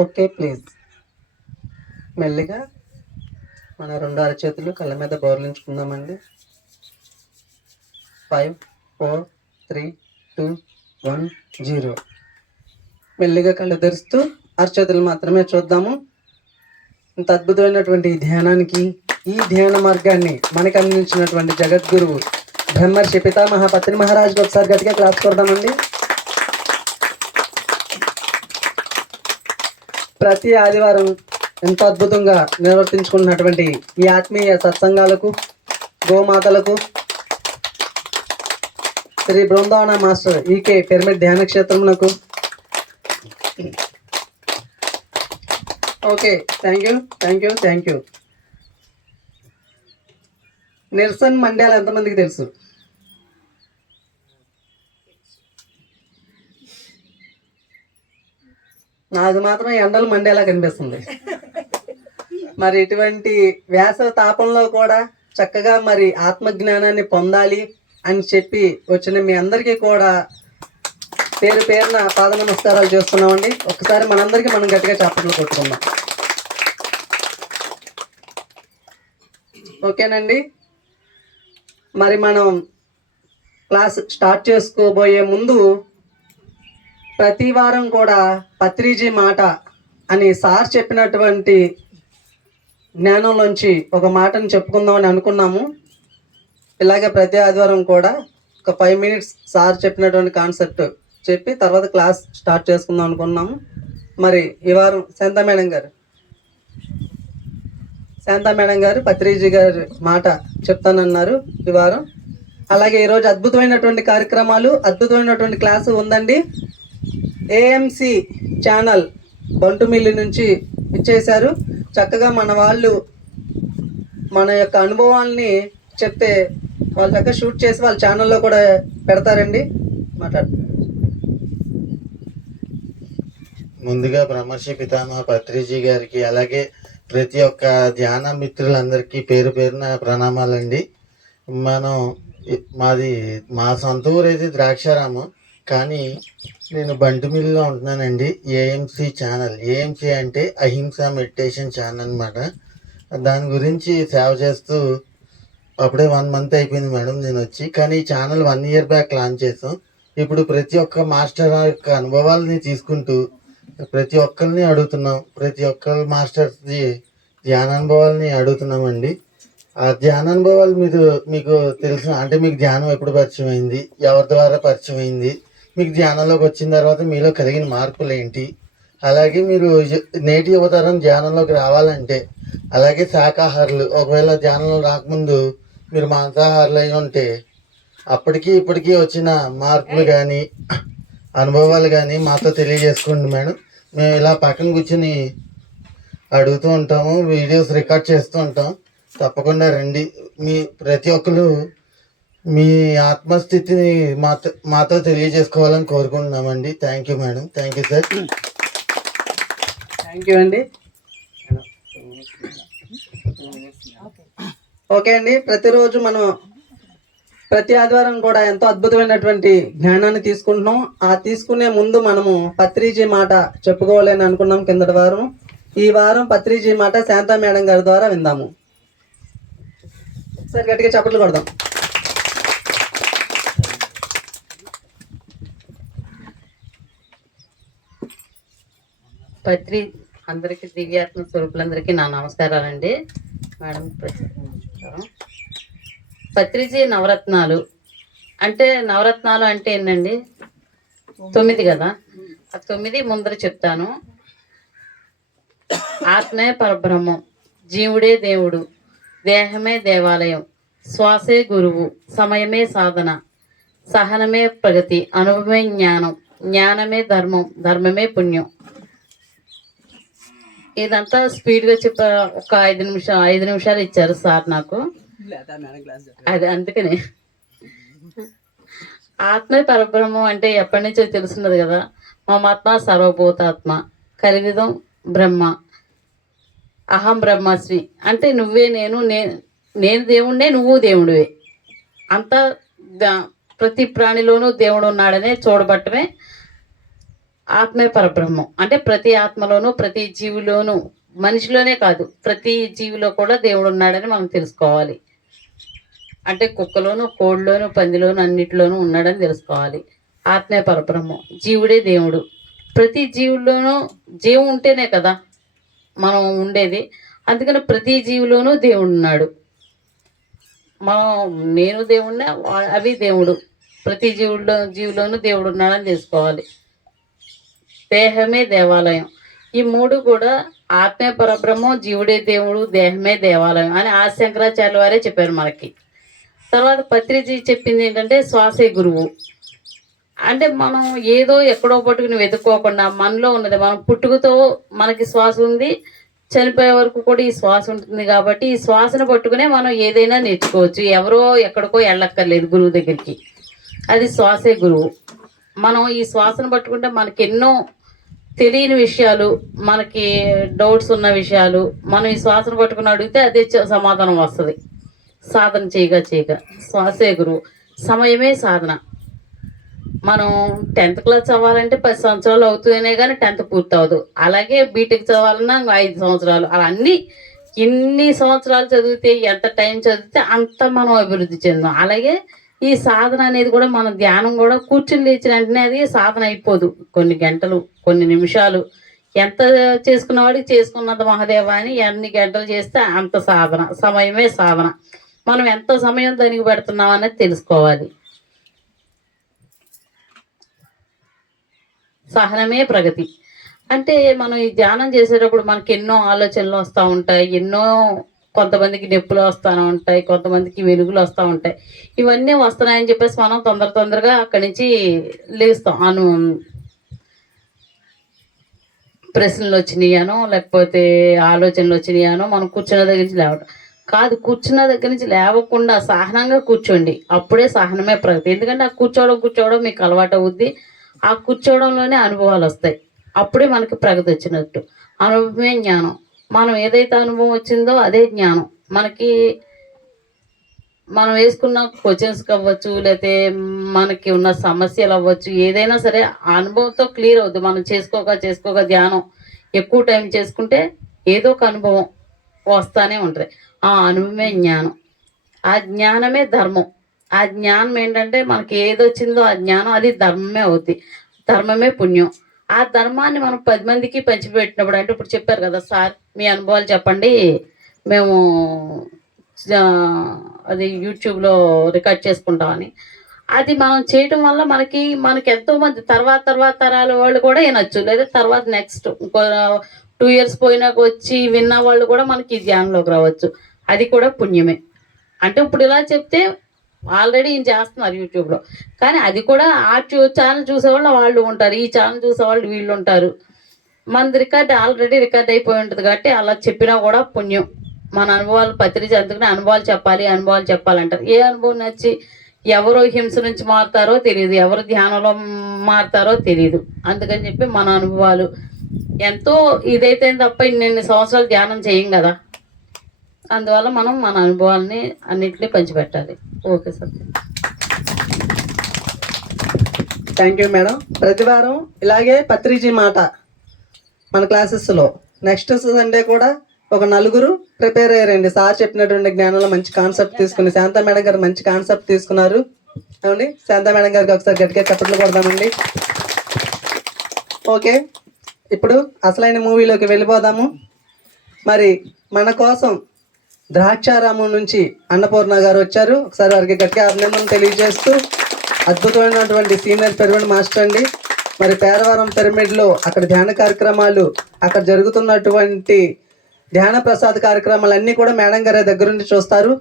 Okay please. మెల్లిగా మన రెండు అరచేతులు కళ్ళ మీద బోర్లించుకుందామండి. 5 4 3 2 1 0. మెల్లిగా కళ్ళు తెరుస్తూ అరచేతులు మాత్రమే చూద్దాము. ఇంత అద్భుతమైనటువంటి ఈ ధ్యానానికి, ఈ ధ్యాన మార్గాన్ని మనకు అందించినటువంటి జగద్గురువు బ్రహ్మర్షి పితామహ పత్రి మహారాజ్కి ఒకసారి గట్టిగా క్లాస్ కొడదామండి. ప్రతి ఆదివారం ఎంతో అద్భుతంగా నిర్వర్తించుకున్నటువంటి ఈ ఆత్మీయ సత్సంగాలకు, గోమాతలకు, శ్రీ బృందావన మాస్టర్ ఈకే పిరమిడ్ ధ్యాన క్షేత్రమునకు okay thank you. Nelson Mandela ఎంతమందికి తెలుసు? నాకు మాత్రం ఎండలు మండేలా కనిపిస్తుంది. మరి ఇటువంటి వేసవి తాపంలో కూడా చక్కగా మరి ఆత్మజ్ఞానాన్ని పొందాలి అని చెప్పి వచ్చిన మీ అందరికీ కూడా పేరు పేరున పాద నమస్కారాలు చేస్తున్నామండి. ఒకసారి మనందరికీ మనం గట్టిగా చప్పట్లు కొట్టుకుందాం. ఓకేనండి. మరి మనం క్లాస్ స్టార్ట్ చేసుకోబోయే ముందు ప్రతి వారం కూడా పత్రిజీ మాట అని సార్ చెప్పినటువంటి జ్ఞానంలోంచి ఒక మాటను చెప్పుకుందామని అనుకున్నాము. ఇలాగే ప్రతి ఆదివారం కూడా ఒక 5 minutes సార్ చెప్పినటువంటి కాన్సెప్ట్ చెప్పి తర్వాత క్లాస్ స్టార్ట్ చేసుకుందాం అనుకున్నాము. మరి ఈ వారం శాంతా మేడం గారు పత్రిజీ గారి మాట చెప్తానన్నారు ఈ వారం. అలాగే ఈరోజు అద్భుతమైనటువంటి కార్యక్రమాలు, అద్భుతమైనటువంటి క్లాసు ఉందండి. ఏఎంసి ఛానల్ బంటుమిల్లి నుంచి ఇచ్చేశారు. చక్కగా మన వాళ్ళు మన యొక్క అనుభవాల్ని చెప్తే వాళ్ళు చక్కగా షూట్ చేసి వాళ్ళ ఛానల్లో కూడా పెడతారండి. మాట్లాడు. ముందుగా బ్రహ్మర్షి పితామహ పత్రిజీ గారికి, అలాగే ప్రతి ఒక్క ధ్యాన మిత్రులందరికీ పేరు పేరున ప్రణామాలండి. మా సొంత ఊరు అయితే ద్రాక్షారామం, కానీ నేను బంటుమిల్లిలో ఉంటున్నానండి. ఏఎంసి ఛానల్, ఏఎంసి అంటే అహింస మెడిటేషన్ ఛానల్ అనమాట. దాని గురించి సేవ చేస్తూ అప్పుడే 1 month అయిపోయింది మేడం నేను వచ్చి. కానీ ఈ ఛానల్ 1 year బ్యాక్ లాంచ్ చేసాం. ఇప్పుడు ప్రతి ఒక్క మాస్టర్ యొక్క అనుభవాలని తీసుకుంటూ ప్రతి ఒక్కరిని అడుగుతున్నాం. ప్రతి ఒక్కరు మాస్టర్స్ ధ్యానానుభవాలని అడుగుతున్నామండి. ఆ ధ్యానానుభవాలు మీకు తెలుసు అంటే, మీకు ధ్యానం ఎప్పుడు పరిచయం అయింది, ఎవరి ద్వారా పరిచయం అయింది, మీకు ధ్యానంలోకి వచ్చిన తర్వాత మీలో కలిగిన మార్పులు ఏంటి, అలాగే మీరు నేటి యువతరం ధ్యానంలోకి రావాలంటే, అలాగే శాకాహారులు ఒకవేళ ధ్యానంలో రాకముందు మీరు మాంసాహారులు అయి ఉంటే అప్పటికి ఇప్పటికీ వచ్చిన మార్పులు కానీ అనుభవాలు కానీ మాతో తెలియజేసుకోండి మేడం. మేము ఇలా పక్కన కూర్చొని అడుగుతూ ఉంటాము, వీడియోస్ రికార్డ్ చేస్తూ ఉంటాం. తప్పకుండా రండి. ప్రతి ఒక్కరు మీ ఆత్మస్థితిని మాతో తెలియజేసుకోవాలని కోరుకుంటున్నామండి. Thank you madam. Thank you sir. Thank you అండి. ఓకే అండి. ప్రతిరోజు మనం ప్రతి ఆదివారం కూడా ఎంతో అద్భుతమైనటువంటి జ్ఞానాన్ని తీసుకుంటున్నాం. ఆ తీసుకునే ముందు మనము పత్రిజీ మాట చెప్పుకోవాలని అనుకున్నాం కిందటి వారం. ఈ వారం పత్రిజీ మాట శాంతా మేడం గారి ద్వారా విందాము. ఒకసారి గట్టిగా చప్పట్లు కొడదాం. పత్రి అందరికీ, దివ్యాత్మ స్వరూపులందరికీ నా నమస్కారాలండి. మేడం పత్రిజీ నవరత్నాలు అంటే ఏంటండి? 9 కదా. ఆ 9 ముందర చెప్తాను. ఆత్మే పరబ్రహ్మం, జీవుడే దేవుడు, దేహమే దేవాలయం, శ్వాసే గురువు, సమయమే సాధన, సహనమే ప్రగతి, అనుభవమే జ్ఞానం, జ్ఞానమే ధర్మం, ధర్మమే పుణ్యం. ఇదంతా స్పీడ్గా ఒక 5 నిమిషాలు ఇచ్చారు సార్ నాకు. అది అందుకనే ఆత్మే పరబ్రహ్మం అంటే ఎప్పటి నుంచో తెలుస్తున్నది కదా. మమాత్మ సర్వభూతాత్మ, కలివిధం బ్రహ్మ, అహం బ్రహ్మస్మి అంటే నువ్వే నేను దేవుణ్ణే, నువ్వు దేవుడివే. అంతా ప్రతి ప్రాణిలోనూ దేవుడు ఉన్నాడనే చూడబట్టమే ఆత్మే పరబ్రహ్మం. అంటే ప్రతి ఆత్మలోనూ ప్రతి జీవిలోనూ, మనిషిలోనే కాదు ప్రతి జీవిలో కూడా దేవుడు ఉన్నాడని మనం తెలుసుకోవాలి. అంటే కుక్కలోను, కోడిలోను, పందిలోను అన్నిటిలోనూ ఉన్నాడని తెలుసుకోవాలి. ఆత్మే పరబ్రహ్మం, జీవుడే దేవుడు. ప్రతి జీవుల్లోనూ జీవం ఉంటేనే కదా మనం ఉండేది. అందుకని ప్రతి జీవిలోనూ దేవుడు ఉన్నాడు. మనం నేను దేవుడినే, అవి దేవుడు. ప్రతి జీవిలోనూ దేవుడు ఉన్నాడని తెలుసుకోవాలి. దేహమే దేవాలయం. ఈ మూడు కూడా ఆత్మే పరబ్రహ్మం, జీవుడే దేవుడు, దేహమే దేవాలయం అని ఆది శంకరాచార్యుల వారే చెప్పారు మనకి. తర్వాత పత్రిజీ చెప్పింది ఏంటంటే శ్వాసే గురువు. అంటే మనం ఏదో ఎక్కడో పట్టుకుని వెతుక్కోకుండా మనలో ఉన్నది, మనం పుట్టుకతో మనకి శ్వాస ఉంది, చనిపోయే వరకు కూడా ఈ శ్వాస ఉంటుంది. కాబట్టి ఈ శ్వాసను పట్టుకునే మనం ఏదైనా నేర్చుకోవచ్చు. ఎవరో ఎక్కడికో వెళ్ళక్కర్లేదు గురువు దగ్గరికి. అది శ్వాసే గురువు. మనం ఈ శ్వాసను పట్టుకుంటే మనకి ఎన్నో తెలియని విషయాలు, మనకి డౌట్స్ ఉన్న విషయాలు మనం ఈ శ్వాసను పట్టుకుని అడిగితే అదే సమాధానం వస్తుంది. సాధన చేయగా శ్వాసే గురువు. సమయమే సాధన. మనం 10th క్లాస్ చదవాలంటే 10 సంవత్సరాలు అవుతుందనే కానీ 10th పూర్తి అవ్వదు. అలాగే బీటెక్ చదవాలన్నా 5 సంవత్సరాలు. అలా అన్నీ ఎన్ని సంవత్సరాలు చదివితే, ఎంత టైం చదివితే అంత మనం అభివృద్ధి చెందాం. అలాగే ఈ సాధన అనేది కూడా, మన ధ్యానం కూడా కూర్చుని లేచిన వెంటనే అది సాధన అయిపోదు. కొన్ని గంటలు, కొన్ని నిమిషాలు, ఎంత చేసుకున్న వాడికి చేసుకున్నంత మహాదేవ అని ఎన్ని గంటలు చేస్తే అంత సాధన. సమయమే సాధన. మనం ఎంత సమయం దానికి పెడుతున్నాం అనేది తెలుసుకోవాలి. సహనమే ప్రగతి. అంటే మనం ఈ ధ్యానం చేసేటప్పుడు మనకి ఎన్నో ఆలోచనలు వస్తూ ఉంటాయి, కొంతమందికి నొప్పులు వస్తూ ఉంటాయి, కొంతమందికి వెలుగులు వస్తూ ఉంటాయి. ఇవన్నీ వస్తున్నాయని చెప్పేసి మనం తొందరగా అక్కడి నుంచి లేస్తాం. ప్రశ్నలు వచ్చినాయనో లేకపోతే ఆలోచనలు వచ్చినాయనో మనం కూర్చున్న దగ్గర నుంచి లేవటం కాదు. కూర్చున్న దగ్గర నుంచి లేవకుండా సహనంగా కూర్చోండి. అప్పుడే సహనమే ప్రగతి. ఎందుకంటే ఆ కూర్చోవడం మీకు అలవాటు అవుద్ది. ఆ కూర్చోవడంలోనే అనుభవాలు వస్తాయి. అప్పుడే మనకి ప్రగతి వచ్చినట్టు. అనుభవమే జ్ఞానం. మనం ఏదైతే అనుభవం వచ్చిందో అదే జ్ఞానం. మనం వేసుకున్న క్వశ్చన్స్ అవ్వచ్చు, లేకపోతే మనకి ఉన్న సమస్యలు అవ్వచ్చు, ఏదైనా సరే ఆ అనుభవంతో క్లియర్ అవుద్ది. మనం చేసుకోక ధ్యానం ఎక్కువ టైం చేసుకుంటే ఏదో ఒక అనుభవం వస్తానే ఉంటుంది. ఆ అనుభవమే జ్ఞానం. ఆ జ్ఞానమే ధర్మం. ఆ జ్ఞానం ఏంటంటే మనకి ఏదొచ్చిందో ఆ జ్ఞానం అది ధర్మమే అవుద్ది. ధర్మమే పుణ్యం. ఆ ధర్మాన్ని మనం 10 మందికి పంచిపెట్టినప్పుడు, అంటే ఇప్పుడు చెప్పారు కదా సార్, మీ అనుభవాలు చెప్పండి, మేము అది యూట్యూబ్లో రికార్డ్ చేసుకుంటామని. అది మనం చేయటం వల్ల మనకి ఎంతోమంది తర్వాత తరాల వాళ్ళు కూడా వినొచ్చు. లేదా తర్వాత నెక్స్ట్ ఇంకో 2 years పోయినాక వచ్చి విన్న వాళ్ళు కూడా మనకి ధ్యానంలోకి రావచ్చు. అది కూడా పుణ్యమే. అంటే ఇప్పుడు ఇలా చెప్తే ఆల్రెడీ ఈయన చేస్తున్నారు యూట్యూబ్లో, కానీ అది కూడా ఆ ఛానల్ చూసేవాళ్ళు వాళ్ళు ఉంటారు, ఈ ఛానల్ చూసేవాళ్ళు వీళ్ళు ఉంటారు. మనది ఆల్రెడీ రికార్డ్ అయిపోయి ఉంటుంది. కాబట్టి అలా చెప్పినా కూడా పుణ్యం. మన అనుభవాలు పత్రిక అందుకని అనుభవాలు చెప్పాలంటారు. ఏ అనుభవం నచ్చి ఎవరో హింస నుంచి మారుతారో తెలియదు, ఎవరు ధ్యానంలో మారుతారో తెలియదు. అందుకని చెప్పి మన అనుభవాలు ఎంతో ఇదైతే తప్ప ఇన్ని సంవత్సరాలు ధ్యానం చేయం కదా. అందువల్ల మనం మన అనుభవాల్ని అన్నింటినీ పంచిపెట్టాలి. Okay sir. Thank you madam. ప్రతి వారం ఇలాగే పత్రిజీ మాట మన క్లాసెస్లో. నెక్స్ట్ సండే కూడా ఒక 4 ప్రిపేర్ అయ్యారండి. సార్ చెప్పినటువంటి జ్ఞానంలో మంచి కాన్సెప్ట్ తీసుకుని, శాంతా మేడం గారు మంచి కాన్సెప్ట్ తీసుకున్నారు. ఏమండి, శాంతా మేడం గారికి ఒకసారి గట్టిగా చప్పట్లు కొడదామండి. ఓకే, ఇప్పుడు అసలైన మూవీలోకి వెళ్ళిపోదాము. మరి మన కోసం ద్రాక్షారామం నుంచి అన్నపూర్ణ గారు వచ్చారు. ఒకసారి వారికి గట్టిగా అభినందనలు తెలియజేస్తూ, అద్భుతమైనటువంటి సీనియర్ పిరమిడ్ మాస్టర్ అండి. మరి పేరవరం పిరమిడ్లో అక్కడ ధ్యాన కార్యక్రమాలు, అక్కడ జరుగుతున్నటువంటి ధ్యాన ప్రసాద్ కార్యక్రమాలన్నీ కూడా మేడం గారి దగ్గర నుండి చూస్తారు.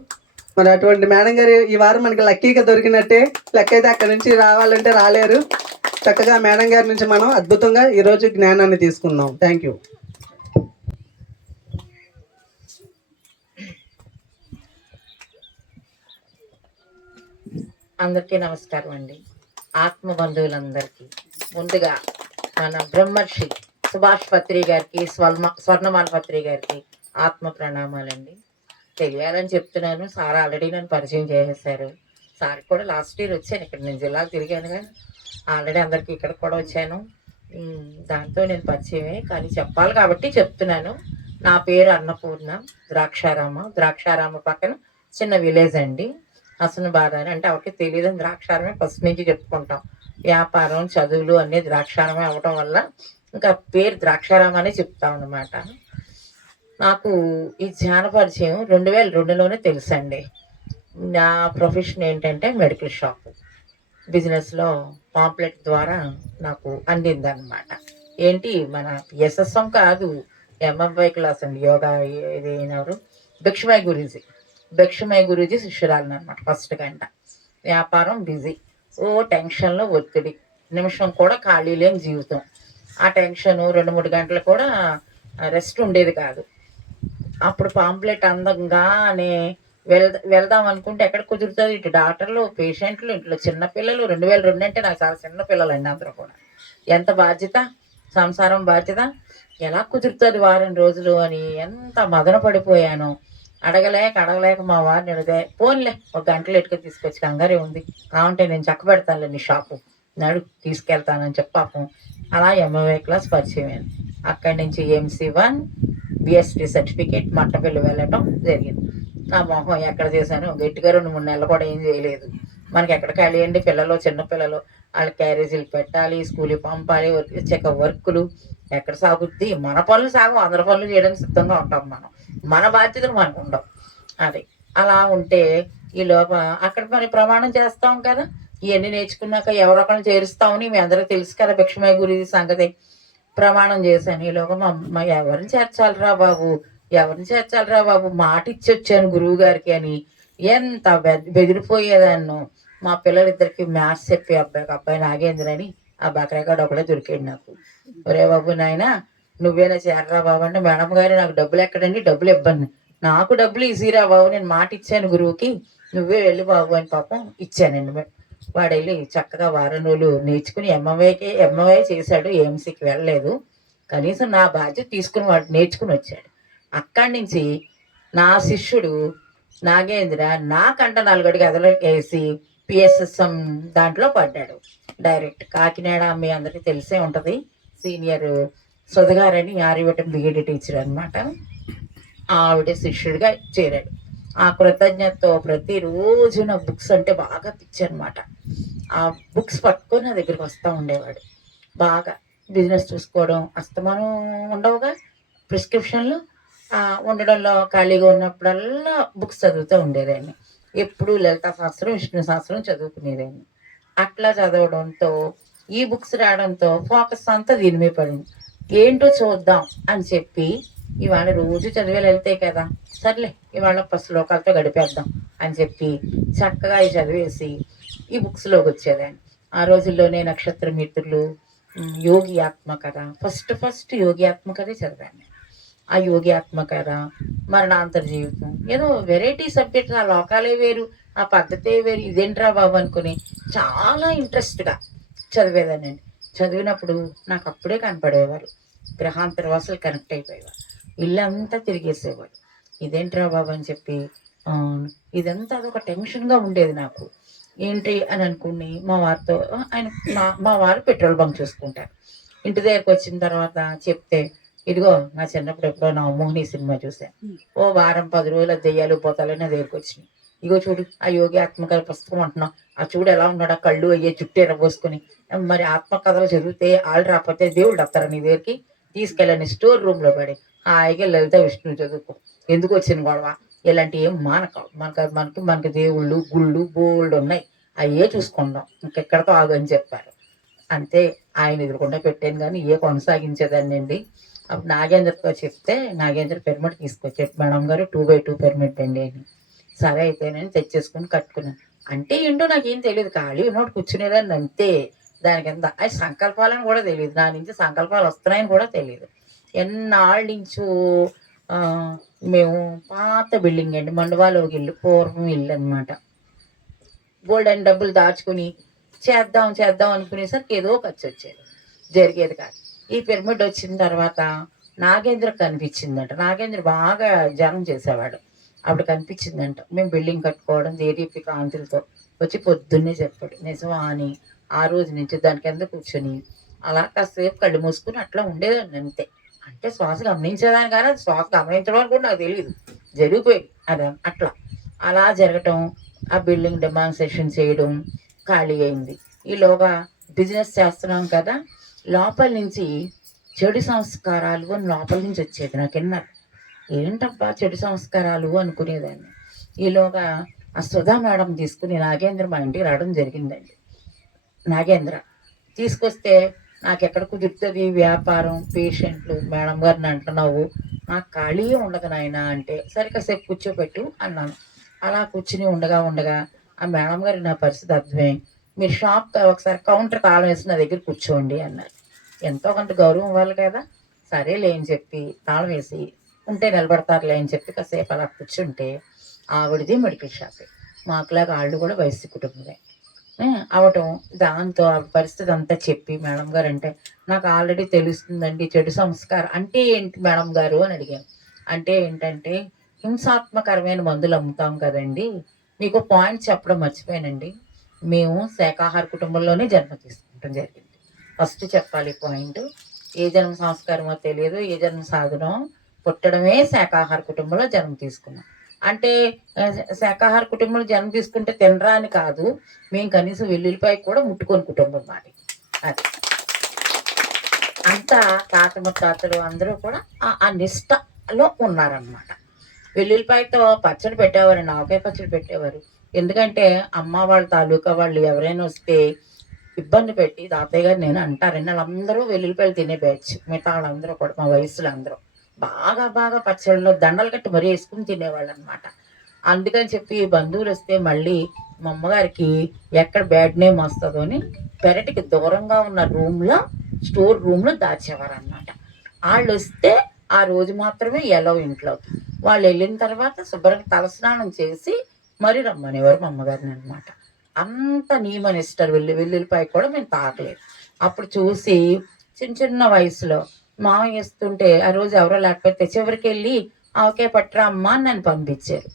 మరి అటువంటి మేడం గారు ఈ వారం మనకి లక్కీగా దొరికినట్టే. లెక్క అయితే అక్కడి నుంచి రావాలంటే రాలేరు. చక్కగా మేడం గారి నుంచి మనం అద్భుతంగా ఈరోజు జ్ఞానాన్ని తీసుకుందాం. Thank you. అందరికీ నమస్కారం అండి. ఆత్మ బంధువులందరికీ ముందుగా మన బ్రహ్మర్షి సుభాష్ పత్రి గారికి, స్వర్ణమాల పత్రి గారికి ఆత్మ ప్రణామాలండి. తెలియాలని చెప్తున్నాను. సార్ ఆల్రెడీ నన్ను పరిచయం చేసేసారు. సార్ కూడా లాస్ట్ ఇయర్ వచ్చాను. ఇక్కడ నేను జిల్లాకు తిరిగానుగా, ఆల్రెడీ అందరికీ ఇక్కడ కూడా వచ్చాను. దాంతో నేను పరిచయమే, కానీ చెప్పాలి కాబట్టి చెప్తున్నాను. నా పేరు అన్నపూర్ణ, ద్రాక్షారామ పక్కన చిన్న విలేజ్ అండి, హసనబాద్ అంటే ఎవరికి తెలియదు. ద్రాక్షారమే ఫస్ట్ నుంచి చెప్పుకుంటాం. వ్యాపారం, చదువులు అన్నీ ద్రాక్షారమే అవటం వల్ల ఇంకా పేరు ద్రాక్షారామం అనే చెప్తాం అన్నమాట. నాకు ఈ ధ్యాన పరిచయం 2002లోనే తెలుసండి. నా ప్రొఫెషన్ ఏంటంటే మెడికల్ షాప్ బిజినెస్లో పాంప్లెట్ ద్వారా నాకు అందిందనమాట. ఏంటి మన ఎస్ఎస్ఎం కాదు, ఎంఎంవై క్లాస్ అండి. యోగా ఇది ఎవరు, భిక్షమై గురూజీ శిష్యురాలను అనమాట. ఫస్ట్ గంట వ్యాపారం బిజీ, ఓ టెన్షన్లో ఒత్తిడి, నిమిషం కూడా ఖాళీ లేని జీవితం. ఆ టెన్షన్ 2-3 గంటలు కూడా రెస్ట్ ఉండేది కాదు. అప్పుడు పాంప్లెట్ అందంగానే వెళ్దాం అనుకుంటే ఎక్కడ కుదురుతుంది? ఇటు డాక్టర్లు, పేషెంట్లు, ఇంట్లో చిన్నపిల్లలు. 2002 అంటే నాకు చాలా చిన్న పిల్లలండి అందరూ కూడా. ఎంత బాధ్యత, సంసారం బాధ్యత, ఎలా కుదురుతుంది వారం రోజులు అని ఎంత మదన పడిపోయాను. అడగలేక మా వారిని అడిగితే, పోన్లే 1 గంటలు ఎట్టుకు తీసుకొచ్చి, కంగారే ఉంది, కావంటే నేను చక్క పెడతానులే నీ షాపు, నడు తీసుకెళ్తానని చెప్పి పాపం అలా ఎంఏ క్లాస్ పరిచయం అయింది. అక్కడి నుంచి MC1 BST సర్టిఫికేట్ మట్టపల్లి వెళ్ళటం జరిగింది. నా మొహం ఎక్కడ చేశాను, గట్టిగా 2-3 నెలలు కూడా ఏం చేయలేదు. మనకి ఎక్కడ ఖాళీ అండి, పిల్లలు, చిన్నపిల్లలు, వాళ్ళ క్యారేజీలు పెట్టాలి, స్కూల్కి పంపాలి, వర్కులు ఎక్కడ సాగుద్ది? మన పనులు సాగు, అందరి పనులు చేయడానికి సిద్ధంగా ఉంటాం మనం. మన బాధ్యతలు మనకు ఉండవు. అది అలా ఉంటే ఈ లోపల అక్కడ మరి ప్రమాణం చేస్తాం కదా, ఇవన్నీ నేర్చుకున్నాక ఎవరొకరిని చేరుస్తామని మీ అందరికీ తెలుసు కదా భిక్షమయ గురించి సంగతి. ప్రమాణం చేశాను. ఈలోగా మా ఎవరిని చేర్చాలిరా బాబు, మాట ఇచ్చి వచ్చాను గురువు గారికి అని ఎంత బెదిరిపోయేదాన్ని. మా పిల్లలిద్దరికి మ్యాథ్స్ చెప్పి అబ్బాయి నాగేంద్ర అని ఆ బకరాగాడు ఒకడే దొరికాడు నాకు. ఒరే బాబు నాయన, నువ్వేనా చేరరా బాబు అంటే, మేడం గారు నాకు డబ్బులు ఎక్కడండి, డబ్బులు ఇవ్వండి. నాకు డబ్బులు ఈజీరా బాబు, నేను మాట ఇచ్చాను గురువుకి, నువ్వే వెళ్ళి బాబు అని పాపం ఇచ్చానండి. వాడు వెళ్ళి చక్కగా వారం రోజులు నేర్చుకుని ఎంఏ చేశాడు. ఏఎంసీకి వెళ్ళలేదు. కనీసం నా బాధ్యత తీసుకుని వాడు నేర్చుకుని వచ్చాడు. అక్కడి నుంచి నా శిష్యుడు నాగేంద్ర నాకంట 4 అడుగు ఎదలకేసి PSSM దాంట్లో పడ్డాడు. డైరెక్ట్ కాకినాడ, మీ అందరికీ తెలిసే ఉంటుంది, సీనియర్ సుధగారని ఆర్యవటం BEd టీచర్ అనమాట. ఆవిడ శిష్యుడిగా చేరాడు. ఆ కృతజ్ఞతతో ప్రతిరోజు నా బుక్స్ అంటే బాగా పిచ్చి అనమాట. ఆ బుక్స్ పట్టుకొని నా దగ్గరికి వస్తూ ఉండేవాడు. బాగా బిజినెస్ చూసుకోవడం, అస్తమానం ఉండవుగా ప్రిస్క్రిప్షన్లు ఉండడంలో ఖాళీగా ఉన్నప్పుడల్లా బుక్స్ చదువుతూ ఉండేదాన్ని. ఎప్పుడు లలితా శాస్త్రం, విష్ణు శాస్త్రం చదువుకునేదాన్ని. అట్లా చదవడంతో ఈ బుక్స్ రావడంతో ఫోకస్ అంతా దీని మీద పడింది. ఏంటో చూద్దాం అని చెప్పి ఇవాళ రోజు చదివే వెళ్తే కదా, సర్లే ఇవాళ శ్లోకాలతో గడిపేద్దాం అని చెప్పి చక్కగా చదివేసి ఈ బుక్స్లోకి వచ్చేదాన్ని. ఆ రోజుల్లోనే నక్షత్ర మిత్రులు, యోగి ఆత్మకథ, ఫస్ట్ యోగి ఆత్మకథే చదివాను. ఆ యోగి ఆత్మకథ, మరణాంతర జీవితం, ఏదో వెరైటీ సబ్జెక్ట్స్, ఆ లోకాలే వేరు, ఆ పద్ధతే వేరు, ఇదేంట్రా బాబు అనుకుని చాలా ఇంట్రెస్ట్గా చదివేదానండి. చదివినప్పుడు నాకు అప్పుడే కనపడేవారు గ్రహాంతర వాసులు, కనెక్ట్ అయిపోయేవారు, ఇల్లంతా తిరిగేసేవాడు. ఇదేంట్రా బాబు అని చెప్పి ఇదంతా అదొక టెన్షన్గా ఉండేది నాకు. ఏంటి అని అనుకుని మా వారితో, ఆయన మా వారు పెట్రోల్ బంక్ చూసుకుంటారు. ఇంటి దగ్గరకు వచ్చిన తర్వాత చెప్తే, ఇదిగో నా చిన్నప్పుడు ఎప్పుడో నా మోహిని సినిమా చూసాను, ఓ వారం 10 రోజులు దెయ్యాలు పోతాలని నా దగ్గరకు వచ్చినాయి. ఇగో చూడు ఆ యోగి ఆత్మకథ పుస్తకం అంటున్నాం, ఆ చూడు ఎలా ఉన్నాడు, ఆ కళ్ళు అయ్యే జుట్టు ఎర్రబోసుకుని. మరి ఆత్మకథలు చదివితే వాళ్ళు రాకపోతే దేవుళ్ళు వస్తారా నీ దగ్గరికి? తీసుకెళ్ళని స్టోర్ రూమ్లో పడి హాయిగా లలిత విష్ణువు చదువుకో, ఎందుకు వచ్చిన గొడవ, ఇలాంటి ఏం మనకి దేవుళ్ళు, గుళ్ళు బోల్డ్ ఉన్నాయి, అయ్యే చూసుకుందాం, ఇంకెక్కడితో ఆగు అని చెప్పారు. అంతే, ఆయన ఎదురుకుండా పెట్టాను కానీ ఏ కొనసాగించేదాన్ని అండి. అప్పుడు నాగేంద్రతో చెప్తే నాగేంద్ర పిరమిడ్ తీసుకొచ్చాడు. మేడం గారు 2x2 పిరమిడ్ అండి అని. సరే అయితేనని తెచ్చేసుకుని కట్టుకున్నాను. అంటే ఏంటో నాకేం తెలియదు, ఖాళీ ఉన్నోటి కూర్చునేదాన్ని అంతే. దానికి ఎంత అది సంకల్పాలని కూడా తెలియదు, నా నుంచి సంకల్పాలు వస్తున్నాయని కూడా తెలియదు. ఎన్నాళ్ళ నుంచో మేము పాత బిల్డింగ్ అండి, మండవాలో ఒక ఇల్లు, పూర్వం ఇల్లు అనమాట. గోల్డెన్ డబ్బులు దాచుకుని చేద్దాం అనుకునేసరికి ఏదో ఖర్చు వచ్చేది, జరిగేది కాదు. ఈ పిరమిడ్ వచ్చిన తర్వాత నాగేంద్ర కనిపించిందంట. నాగేంద్ర బాగా జనం చేసేవాడు. అప్పుడు కనిపించిందంట. మేము బిల్డింగ్ కట్టుకోవడం దేదీప్తి కాంతులతో వచ్చి పొద్దున్నే చెప్పాడు. నిజమా అని ఆ రోజు నుంచి దాని కింద కూర్చొని అలా కాసేపు కళ్ళు మూసుకుని అట్లా ఉండేదాన్ని అంతే. అంటే శ్వాస గమనించేదాన్ని కానీ అది శ్వాస గమనించడం అని కూడా నాకు తెలియదు, జరిగిపోయింది అది అట్లా. అలా జరగటం, ఆ బిల్డింగ్ డెమాన్స్ట్రేషన్ చేయడం ఖాళీ అయింది. ఈలోగా బిజినెస్ చేస్తున్నాం కదా, లోపల నుంచి చెడు సంస్కారాలు అని లోపల నుంచి వచ్చేది నాకు విన్నారు. ఏంటబ్బా చెడు సంస్కారాలు అనుకునేదాన్ని. ఈలోగా ఆ సుధా మేడం తీసుకుని నాగేంద్ర మా ఇంటికి రావడం జరిగిందండి. నాగేంద్ర తీసుకొస్తే నాకు ఎక్కడ కుదురుతుంది వ్యాపారం, పేషెంట్లు, మేడం గారిని అంటున్నావు, నాకు ఖాళీ ఉండదు నాయన అంటే, సరే కాసేపు కూర్చోపెట్టు అన్నాను. అలా కూర్చుని ఉండగా ఉండగా ఆ మేడం గారి నా పరిస్థితి అర్థమే. మీరు షాప్ ఒకసారి కౌంటర్ తాళం వేసి నా దగ్గర కూర్చోండి అన్నారు. ఎంతో కొంత గౌరవం ఇవ్వాలి కదా, సరేలే అని చెప్పి తాళం వేసి ఉంటే నిలబడతారులే అని చెప్పి కాసేపు అలా కూర్చుంటే ఆవిడది మెడికల్ షాపే, మాకులాగా వాళ్ళు కూడా వయసు కుటుంబమే అవటం. దాంతో ఆ పరిస్థితి అంతా చెప్పి మేడం గారు అంటే, నాకు ఆల్రెడీ తెలుస్తుందండి చెడు సంస్కారం అంటే ఏంటి మేడం గారు అని అడిగాను. అంటే ఏంటంటే హింసాత్మకరమైన మందులు అమ్ముతాం కదండి, మీకు పాయింట్ చెప్పడం మర్చిపోయానండి. మేము శాకాహార కుటుంబంలోనే జన్మ తీసుకుంటాం జరిగింది. ఫస్ట్ చెప్పాలి పాయింట్. ఏ జన్మ సంస్కారమో తెలియదు, ఏ జన్మ సాధనం, పుట్టడమే శాకాహార కుటుంబంలో జన్మ తీసుకున్నాం. అంటే శాకాహార కుటుంబంలో జన్మ తీసుకుంటే తినరా అని కాదు, మేము కనీసం వెల్లుల్లిపాయ కూడా ముట్టుకొని కుటుంబం మాది. అది అంతా తాత ముత్తాతలు అందరూ కూడా ఆ నిష్టలో ఉన్నారనమాట. వెల్లుల్లిపాయతో పచ్చడి పెట్టేవారు, ఆవకాయ పచ్చడి పెట్టేవారు. ఎందుకంటే అమ్మ వాళ్ళ తాలూకా వాళ్ళు ఎవరైనా వస్తే ఇబ్బంది పెట్టి తాతయ్య గారు నేను అంటారండి. వాళ్ళందరూ వెల్లుల్లిపాయలు తినే బ్యాచ్, మిగతా వాళ్ళందరూ కూడా మా వయసులో అందరూ బాగా బాగా పచ్చళ్ళలో దండలు కట్టి మరీ వేసుకుని తినేవాళ్ళు అనమాట. అందుకని చెప్పి బంధువులు వస్తే మళ్ళీ మా అమ్మగారికి ఎక్కడ బ్యాడ్ నేమ్ వస్తుందో అని పెరటికి దూరంగా ఉన్న రూమ్లో, స్టోర్ రూమ్లో దాచేవారు అనమాట. వాళ్ళు వస్తే ఆ రోజు మాత్రమే ఎలో ఇంట్లోకి, వాళ్ళు వెళ్ళిన తర్వాత శుభ్రంగా తలస్నానం చేసి మరి రమ్మనేవారు మా అమ్మగారిని అనమాట. అంత నియమనిస్తారు. వెల్లుల్లిపాయ కూడా మేము తాకలేదు. అప్పుడు చూసి చిన్న చిన్న వయసులో మామయ్య వేస్తుంటే ఆ రోజు ఎవరో లేకపోతే చివరికి వెళ్ళి ఆవకాయ పట్టరా అమ్మ అని నన్ను పంపించారు.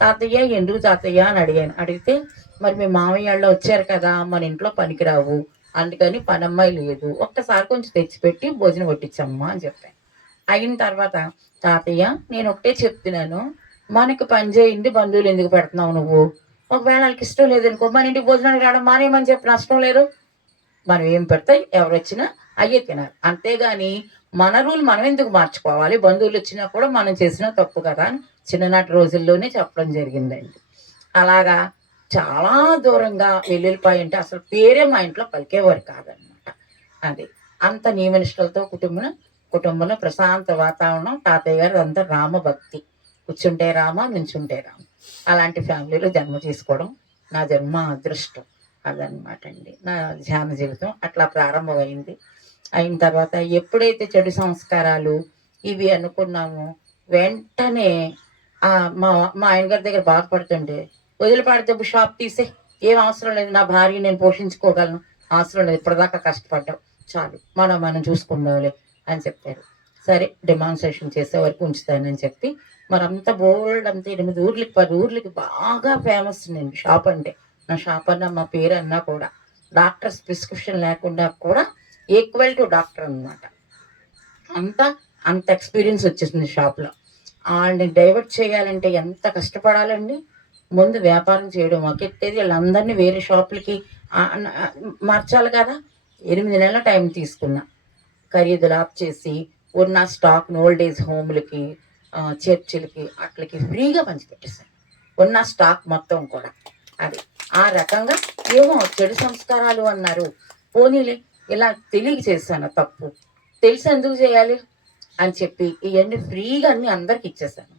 తాతయ్య ఎందుకు తాతయ్య అని అడిగాను. అడిగితే మరి మీ మామయ్య వాళ్ళు వచ్చారు కదా, మన ఇంట్లో పనికిరావు, అందుకని పనమ్మాయి లేదు, ఒక్కసారి కొంచెం తెచ్చిపెట్టి భోజనం కొట్టించమ్మా అని చెప్పాను. అయిన తర్వాత తాతయ్య నేను ఒకటే చెప్తున్నాను, మనకి పని చేయింది బంధువులు ఎందుకు పెడుతున్నావు నువ్వు, ఒకవేళ వాళ్ళకి ఇష్టం లేదనుకో మన ఇంటికి భోజనానికి రావడం మానేమని చెప్పి నష్టం లేదు, మనం ఏం పెడతాయి ఎవరు వచ్చినా అయ్యే తినాలి, అంతేగాని మన రూల్ మనం ఎందుకు మార్చుకోవాలి, బంధువులు వచ్చినా కూడా మనం చేసినా తప్పు కదా అని చిన్ననాటి రోజుల్లోనే చెప్పడం జరిగిందండి. అలాగా చాలా దూరంగా వెల్లుల్లిపాయ అంటే అసలు పేరే మా ఇంట్లో పలికేవారు కాదనమాట. అది అంత నియమనిష్టలతో కుటుంబంలో ప్రశాంత వాతావరణం. తాతయ్య గారు అంతా రామభక్తి, కూర్చుంటే రామ, నుంచుంటే రామ, అలాంటి ఫ్యామిలీలో జన్మ తీసుకోవడం నా జన్మ అదృష్టం. అదనమాట అండి నా ధ్యాన జీవితం. అట్లా ప్రారంభమైంది. అయిన తర్వాత ఎప్పుడైతే చెడు సంస్కారాలు ఇవి అనుకున్నామో వెంటనే మా మా ఆయన గారి దగ్గర బాధపడుతుంటే, వదిలిపడితే షాప్ తీసే, ఏం అవసరం లేదు, నా భార్య నేను పోషించుకోగలను, అవసరం లేదు, ఇప్పటిదాకా కష్టపడ్డాం, చాలు మనం చూసుకుందాంలే అని చెప్పారు. సరే డెమాన్స్ట్రేషన్ చేసే వరకు ఉంచుతానని చెప్పి మరంతా బోల్డ్ అంతా 8 ఊర్లకి 10 ఊర్లకి బాగా ఫేమస్ నేను షాప్ అంటే. నా షాప్ అన్న మా పేరు అన్నా కూడా డాక్టర్స్ ప్రిస్క్రిప్షన్ లేకుండా కూడా ఈక్వల్ టు డాక్టర్ అనమాట. అంత ఎక్స్పీరియన్స్ వచ్చేసింది షాప్లో. వాళ్ళని డైవర్ట్ చేయాలంటే ఎంత కష్టపడాలండి. ముందు వ్యాపారం చేయడం ఒకెత్తేది, వీళ్ళందరినీ వేరే షాపులకి మార్చాలి కదా. 8 నెలల టైం తీసుకున్నా. ఖరీదులు ఆఫ్ చేసి ఉన్న స్టాక్ను ఓల్డ్ ఏజ్ హోమ్లకి, చర్చిలకి అట్లకి ఫ్రీగా పంచిపెట్టేశాను ఉన్న స్టాక్ మొత్తం కూడా. అది ఆ రకంగా ఏమో చెడు సంస్కారాలు అన్నారు, పోనీలే ఇలా తెలియ చేశాను, తప్పు తెలిసి ఎందుకు చేయాలి అని చెప్పి ఇవన్నీ ఫ్రీగా అన్ని అందరికి ఇచ్చేసాను.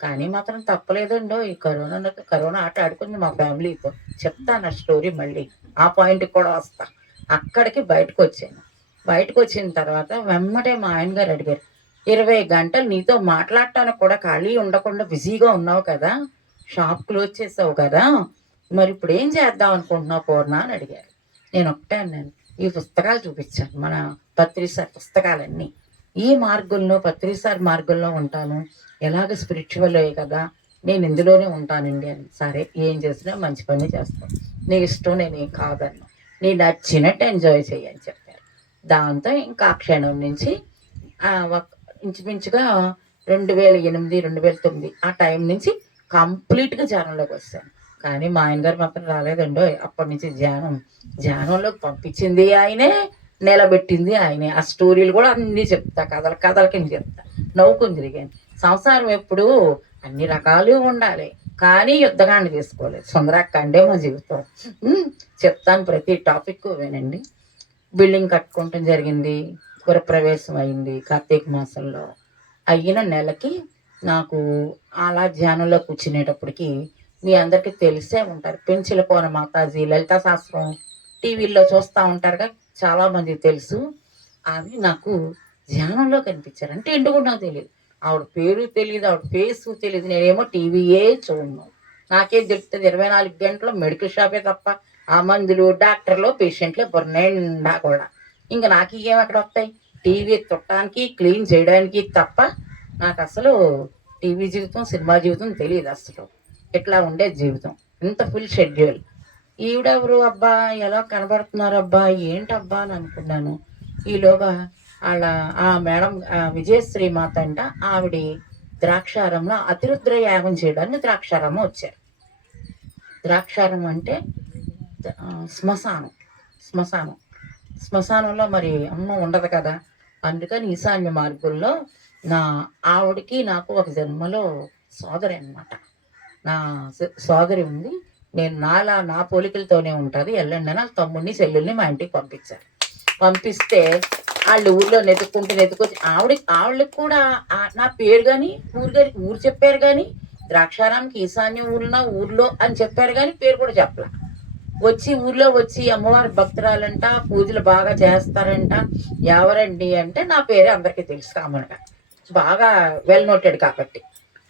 కానీ మాత్రం తప్పలేదండో, ఈ కరోనా ఆట ఆడుకుంది మా ఫ్యామిలీతో. చెప్తాను ఆ స్టోరీ, మళ్ళీ ఆ పాయింట్కి కూడా వస్తా. అక్కడికి బయటకు వచ్చాను. బయటకు వచ్చిన తర్వాత వెమ్మటే మా ఆయన గారు అడిగారు, 20 గంటలు నీతో మాట్లాడటానికి కూడా ఖాళీ ఉండకుండా బిజీగా ఉన్నావు కదా, షాప్ క్లోజ్ చేసావు కదా, మరి ఇప్పుడు ఏం చేద్దాం అనుకుంటున్నావు పూర్ణ అని అడిగారు. నేను ఒకటే అన్నాను, ఈ పుస్తకాలు చూపించాను, మన పత్రిసార్ పుస్తకాలన్నీ, ఈ మార్గంలో పత్రిసార్ మార్గంలో ఉంటాను, ఎలాగ స్పిరిచువల్ కదా, నేను ఇందులోనే ఉంటానండి అని. సరే ఏం చేసినా మంచి పని చేస్తాను, నీ ఇష్టం, నేనేం కాదన్నా, నీ నచ్చినట్టు ఎంజాయ్ చేయని చెప్పారు. దాంతో ఇంకా ఆ క్షణం నుంచి ఇంచుమించుగా 2008 2009 ఆ టైం నుంచి కంప్లీట్గా ధ్యానంలోకి వచ్చాను. కానీ మా ఆయన గారు మాత్రం రాలేదండో. అప్పటి నుంచి ధ్యానంలోకి పంపించింది ఆయనే, నిలబెట్టింది ఆయనే. ఆ స్టోరీలు కూడా అన్నీ చెప్తా, కథల కింద చెప్తా. నవ్వుకుని తిరిగాను. సంసారం ఎప్పుడు అన్ని రకాలు ఉండాలి, కానీ యుద్ధకాండ చేసుకోలేదు. సుందరాకండే మా జీవితం. చెప్తాను, ప్రతి టాపిక్ వినండి. బిల్డింగ్ కట్టుకోవటం జరిగింది, గృహప్రవేశం అయింది కార్తీక మాసంలో. అయిన నెలకి నాకు అలా ధ్యానంలో కూర్చునేటప్పటికి, మీ అందరికీ తెలిసే ఉంటారు, పెంచిలకోన మాతాజీ లలితా శాస్త్రం టీవీల్లో చూస్తూ ఉంటారుగా, చాలామందికి తెలుసు. ఆమె నాకు ధ్యానంలో కనిపించారు. అంటే ఏంటో కూడా నాకు తెలియదు. ఆవిడ పేరు తెలియదు, ఆవిడ ఫేసు తెలియదు. నేనేమో టీవీయే చూడను. నాకేం తెలుస్తుంది? 24 గంటలు మెడికల్ షాపే తప్ప ఆ మందులు, డాక్టర్లు, పేషెంట్లే నిండా కూడా. ఇంకా నాకు ఏం అక్కడ వస్తాయి? టీవీ చుట్టానికి, క్లీన్ చేయడానికి తప్ప నాకు అసలు టీవీ జీవితం, సినిమా జీవితం తెలియదు అసలు. ఇట్లా ఉండే జీవితం, ఇంత ఫుల్ షెడ్యూల్. ఈవిడెవరు అబ్బా, ఎలా కనబడుతున్నారు అబ్బా, ఏంటబ్బా అని అనుకున్నాను. ఈలోగా ఆ మేడం విజయశ్రీ మాత అంట, ఆవిడ ద్రాక్షారంలో అతిరుద్ర యాగం చేయడానికి ద్రాక్షారామం వచ్చారు. ద్రాక్షారం అంటే శ్మశానం. శ్మశానంలో మరి అమ్మ ఉండదు కదా, అందుకని ఈశాన్య మార్గంలో ఆవిడకి నాకు ఒక జన్మలో సోదరి అనమాట. నా సోదరి ఉంది. నేను నా పోలికలతోనే ఉంటుంది, వెళ్ళండి అని వాళ్ళ తమ్ముడిని చెల్లెల్ని మా ఇంటికి పంపించారు. పంపిస్తే వాళ్ళు ఊళ్ళో నెతుక్కొచ్చి వాళ్ళకి కూడా నా పేరు కానీ ఊరు చెప్పారు, కానీ ద్రాక్షారాంకి ఈశాన్య ఊర్లో అని చెప్పారు, కానీ పేరు కూడా చెప్పలే. ఊర్లో వచ్చి అమ్మవారి భక్తురాలంట, పూజలు బాగా చేస్తారంట. ఎవరండి అంటే నా పేరే అందరికీ తెలుసు కామన్గా, బాగా వెల్ నోటెడ్ కాబట్టి.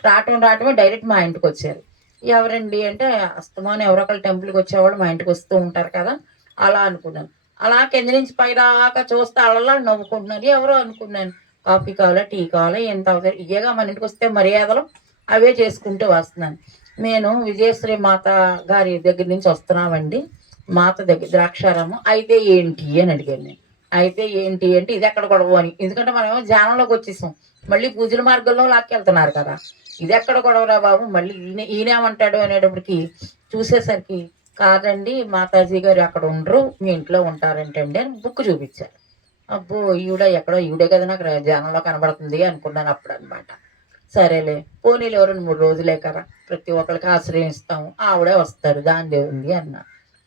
రావటమే డైరెక్ట్ మా ఇంటికి వచ్చారు. ఎవరండి అంటే అస్తమానం ఎవరో ఒకళ్ళు టెంపుల్కి వచ్చేవాళ్ళు మా ఇంటికి వస్తూ ఉంటారు కదా, అలా అనుకున్నాను. అలా కింద నుంచి పై దాకా చూస్తే అలా నవ్వుకుంటున్నారు. ఎవరో అనుకున్నాను. కాఫీ కావాలా, టీ కావాలా, ఎంత అవుతారు, ఇయ్యగా మన ఇంటికి వస్తే మర్యాదలు అవే చేసుకుంటూ వస్తున్నాను. నేను విజయశ్రీ మాత గారి దగ్గర నుంచి వస్తున్నామండి, మాత దగ్గర ద్రాక్షారామం. అయితే ఏంటి అని అడిగాను నేను. అయితే ఏంటి అంటే ఇది ఎక్కడ గొడవ అని. ఎందుకంటే మనమేమో ధ్యానంలోకి వచ్చేసాం, మళ్ళీ పూజల మార్గంలో లాక్కెళ్తున్నారు కదా, ఇది ఎక్కడ గొడవరా బాబు, మళ్ళీ ఈయనేమంటాడు అనేటప్పటికి చూసేసరికి, కాదండి మాతాజీ గారు అక్కడ ఉండరు, మీ ఇంట్లో ఉంటారంటండి అని బుక్ చూపించారు. అబ్బో ఈవిడే కదా నాకు ధ్యానంలో కనబడుతుంది అనుకున్నాను అప్పుడు అనమాట. సరేలే, పోనీలు ఎవరు 3 రోజులే కదా, ప్రతి ఒక్కరికి ఆశ్రయిస్తాము, ఆవిడే వస్తారు, దానిదే ఉంది అన్న.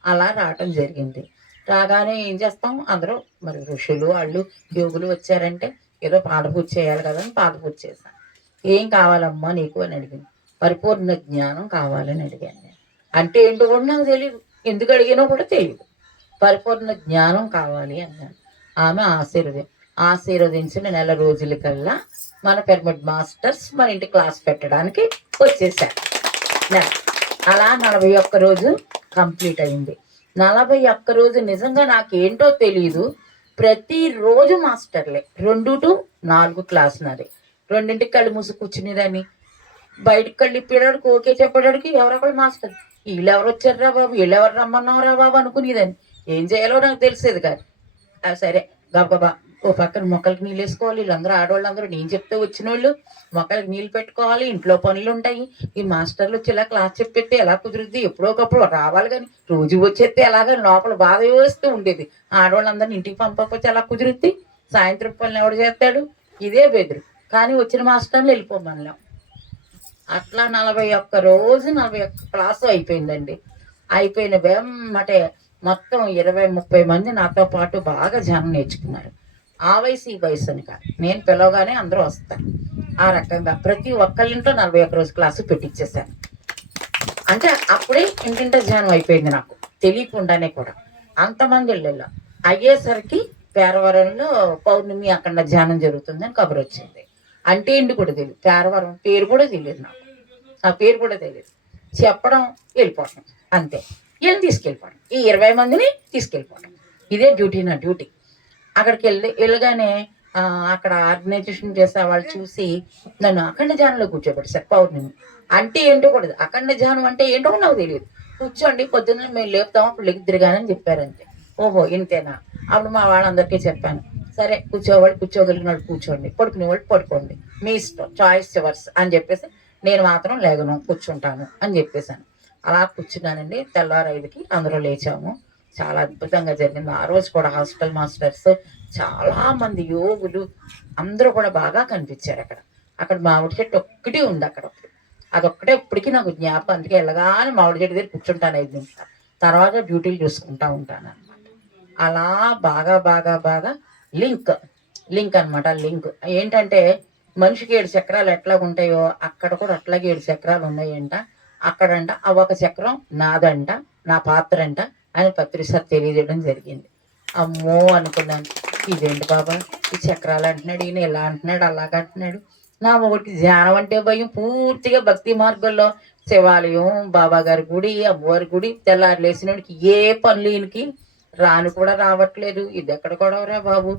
అలా రావటం జరిగింది. రాగానే ఏం చేస్తాం, అందరూ మరి ఋషులు వాళ్ళు యోగులు వచ్చారంటే ఏదో పాదపూజ చేయాలి కదా అని పాదపూజ చేశాను. ఏం కావాలమ్మా నీకు అని అడిగింది. పరిపూర్ణ జ్ఞానం కావాలని అడిగాను నేను. అంటే ఏంటో కూడా నాకు తెలియదు, ఎందుకు అడిగానో కూడా తెలియదు. పరిపూర్ణ జ్ఞానం కావాలి అన్నాను. ఆమె ఆశీర్వదించిన నెల రోజులకల్లా మన పిరమిడ్ మాస్టర్స్ మన ఇంటి క్లాస్ పెట్టడానికి వచ్చేసారు. అలా 41 రోజు కంప్లీట్ అయింది. 41 రోజు నిజంగా నాకేంటో తెలియదు, ప్రతిరోజు మాస్టర్లే. 2 to 4 క్లాస్ నాది. 2ంటికి కళ్ళు మూసి కూర్చునేదాన్ని, బయటకు కళ్ళు ఇప్పేవాడికి ఓకే చెప్పేవాడికి ఎవరొకళ్ళు మాస్టర్, వీళ్ళు ఎవరు వచ్చారా బాబు, వీళ్ళు ఎవరు రమ్మన్నారా బాబు అనుకునేదాన్ని. ఏం చేయాలో నాకు తెలిసేది కాదు. సరే గబగబా ఓ పక్కన మొక్కలకి నీళ్ళు వేసుకోవాలి, వీళ్ళందరూ ఆడవాళ్ళందరూ నేను చెప్తే వచ్చిన వాళ్ళు, మొక్కలకి నీళ్ళు పెట్టుకోవాలి, ఇంట్లో పనులు ఉంటాయి. ఈ మాస్టర్లు వచ్చి ఇలా క్లాస్ చెప్పేస్తే ఎలా కుదురుద్ది, ఎప్పుడో ఒకప్పుడు రావాలి, కానీ రోజు వచ్చేస్తే ఎలాగ లోపల బాధ వేస్తూ ఉండేది. ఆడవాళ్ళందరినీ ఇంటికి పంపకపోతే ఎలా కుదురుద్ది, సాయంత్రం పనులు ఎవడు చేస్తాడు, ఇదే బెదురు. కానీ వచ్చిన మాస్టర్లు వెళ్ళిపోమన్నాం. అట్లా 41 రోజు 41 క్లాసు అయిపోయిందండి. అయిపోయిన వెమ్మటే మొత్తం 20-30 మంది నాతో పాటు బాగా ధ్యానం నేర్చుకున్నారు. ఆ వయసు ఈ వయసు అని కాదు, నేను పిలవగానే అందరూ వస్తారు. ఆ రకంగా ప్రతి ఒక్కళ్ళింట్లో 41 రోజు క్లాసు పెట్టించేశాను. అంటే అప్పుడే ఇంటింట ధ్యానం అయిపోయింది నాకు తెలియకుండానే కూడా. అంతమంది ఇళ్ళల్లో అయ్యేసరికి పేరవరంలో పౌర్ణమి అక్కడ ధ్యానం జరుగుతుందని కబురు వచ్చింది. అంటే ఏంటి కూడా తెలియదు, పేరవరం పేరు కూడా తెలియదు నాకు, ఆ పేరు కూడా తెలియదు. చెప్పడం, వెళ్ళిపోవడం అంతే. వీళ్ళని తీసుకెళ్ళిపోవడం, ఈ 20 మందిని తీసుకెళ్ళిపోవడం, ఇదే డ్యూటీ, నా డ్యూటీ. అక్కడికి వెళ్ళగానే అక్కడ ఆర్గనైజేషన్ చేసే వాళ్ళు చూసి నన్ను అఖండ ధ్యానంలో కూర్చోబెట్టారు. పౌర్ణమి అంటే ఏంటో కూడా, అఖండ ధ్యానం అంటే ఏంటో నాకు తెలియదు. కూర్చోండి, పొద్దున్న మేము లేపుతాము, అప్పుడు లెగుద్దురుగానని చెప్పారంతే. ఓహో ఇంతేనా, అప్పుడు మా వాళ్ళందరికీ చెప్పాను, సరే కూర్చోవాళ్ళు కూర్చోగలిగిన వాళ్ళు కూర్చోండి, పడుకునే వాళ్ళు పడుకోండి, మీ ఇష్టం, చాయిస్ యువర్స్ అని చెప్పేసి నేను మాత్రం లేగను, కూర్చుంటాను అని చెప్పేశాను. అలా కూర్చున్నానండి. తెల్లారి 5కి అందరూ లేచాము. చాలా అద్భుతంగా జరిగింది. ఆ రోజు కూడా హాస్టల్ మాస్టర్స్, చాలా మంది యోగులు అందరూ కూడా బాగా కనిపించారు అక్కడ. అక్కడ మామిడి చెట్టు ఒక్కటి ఉంది అక్కడ. అదొక్కటే ఇప్పటికీ నాకు జ్ఞాపకం. అందుకే వెళ్ళగానే మామిడి చెట్టు దగ్గర కూర్చుంటాను 5 నిమిషాలు. తర్వాత డ్యూటీలు చూసుకుంటా ఉంటాను అనమాట. అలా బాగా బాగా బాగా లింక్ లింక్ అనమాట. లింక్ ఏంటంటే మనిషికి 7 చక్రాలు ఎట్లా ఉంటాయో అక్కడ కూడా అట్లాగే 7 చక్రాలు ఉన్నాయంట. అక్కడంట ఆ ఒక చక్రం నాదంట, నా పాత్ర అంట అని పత్రిసారి తెలియజేయడం జరిగింది. అమ్మో అనుకున్నాను, ఇదేంటి బాబా ఈ చక్రాలు అంటున్నాడు, ఈయన ఇలా అంటున్నాడు అలాగంటున్నాడు. నా ఒకటి ధ్యానం అంటే భయం. పూర్తిగా భక్తి మార్గంలో శివాలయం, బాబా గారి గుడి, అమ్మవారి గుడి, తెల్లారు లేచినోడికి ఏ పనులు ఈయనకి రాను కూడా రావట్లేదు. ఇది ఎక్కడ గొడవరా బాబు,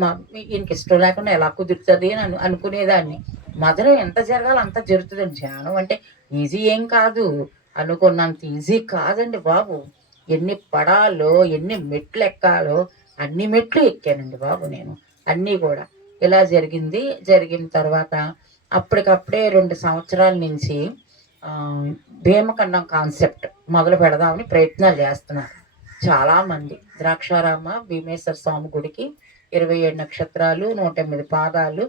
మా ఈయనకి ఇష్టం లేకుండా ఎలా కుదురుతుంది అని అనుకునేదాన్ని. మదనం ఎంత జరగాలో అంత జరుగుతుందండి. ధ్యానం అంటే ఈజీ ఏం కాదు, అనుకున్నంత ఈజీ కాదండి బాబు. ఎన్ని పడాలో, ఎన్ని మెట్లు ఎక్కాలో అన్ని మెట్లు ఎక్కానండి బాబు నేను. అన్నీ కూడా ఇలా జరిగింది. జరిగిన తర్వాత అప్పటికప్పుడే 2 సంవత్సరాల నుంచి భీమఖండం కాన్సెప్ట్ మొదలు పెడదామని ప్రయత్నాలు చేస్తున్నారు చాలామంది. ద్రాక్షారామ భీమేశ్వర స్వామి గుడికి 27 నక్షత్రాలు, 108 పాదాలు,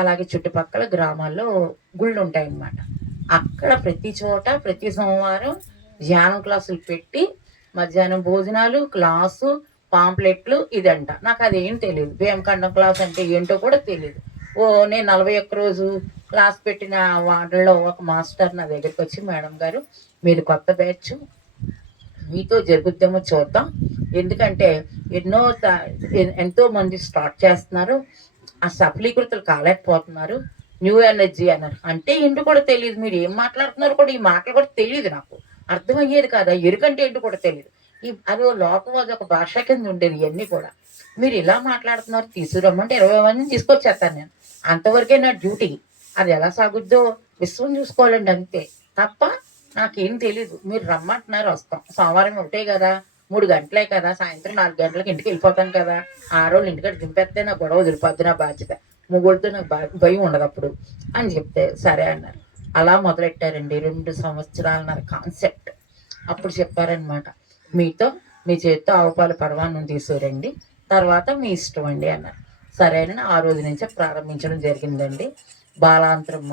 అలాగే చుట్టుపక్కల గ్రామాల్లో గుళ్ళు ఉంటాయన్నమాట. అక్కడ ప్రతి చోట ప్రతి సోమవారం ధ్యానం క్లాసులు పెట్టి మధ్యాహ్నం భోజనాలు, క్లాసు, పాంప్లెట్లు ఇదంట. నాకు అదేం తెలియదు. భీమఖండం క్లాస్ అంటే ఏంటో కూడా తెలియదు. నేను 41 రోజు క్లాస్ పెట్టిన వాటిల్లో ఒక మాస్టర్ నా దగ్గరికి వచ్చి, మేడం గారు మీరు కొత్త బ్యాచ్, మీతో జరుగుద్దేమో చూద్దాం, ఎందుకంటే ఎంతో మంది స్టార్ట్ చేస్తున్నారు, ఆ సఫలీకృతులు కాలేకపోతున్నారు, న్యూ ఎనర్జీ అన్నారు. అంటే ఏంటో కూడా తెలియదు, మీరు ఏం మాట్లాడుతున్నారు కూడా ఈ మాటలు కూడా తెలియదు, నాకు అర్థమయ్యేది కాదు. ఎరుకంటే ఏంటో కూడా తెలియదు. అది లోకం, అది ఒక భాష కింద ఉండేది. ఇవన్నీ కూడా మీరు ఇలా మాట్లాడుతున్నారు, తీసుకురమ్మంటే 20 మందిని తీసుకొచ్చేస్తాను నేను. అంతవరకే నా డ్యూటీ. అది ఎలా సాగుద్దో విశ్వం చూసుకోవాలండి, అంతే తప్ప నాకేం తెలీదు. మీరు రమ్మంటున్నారు, వస్తాం. సోమవారం ఒకటే కదా, 3 గంటలే కదా, సాయంత్రం 4 గంటలకు ఇంటికి వెళ్ళిపోతాను కదా, ఆ రోజు ఇంటికి దింపేస్తే నా గొడవ వదిలిపోద్ది, నా బాధ్యత, ముగ్గురితో నాకు భయం ఉండదు అప్పుడు అని చెప్తే సరే అన్నారు. అలా మొదలెట్టారండి 2 సంవత్సరాలన్నర కాన్సెప్ట్. అప్పుడు చెప్పారనమాట, మీతో మీ చేతితో ఆవుపాలు పరవాన్నం తీసుకురండి, తర్వాత మీ ఇష్టం అండి అన్నారు. సరేనని ఆ రోజు నుంచే ప్రారంభించడం జరిగిందండి. బాలాంతరం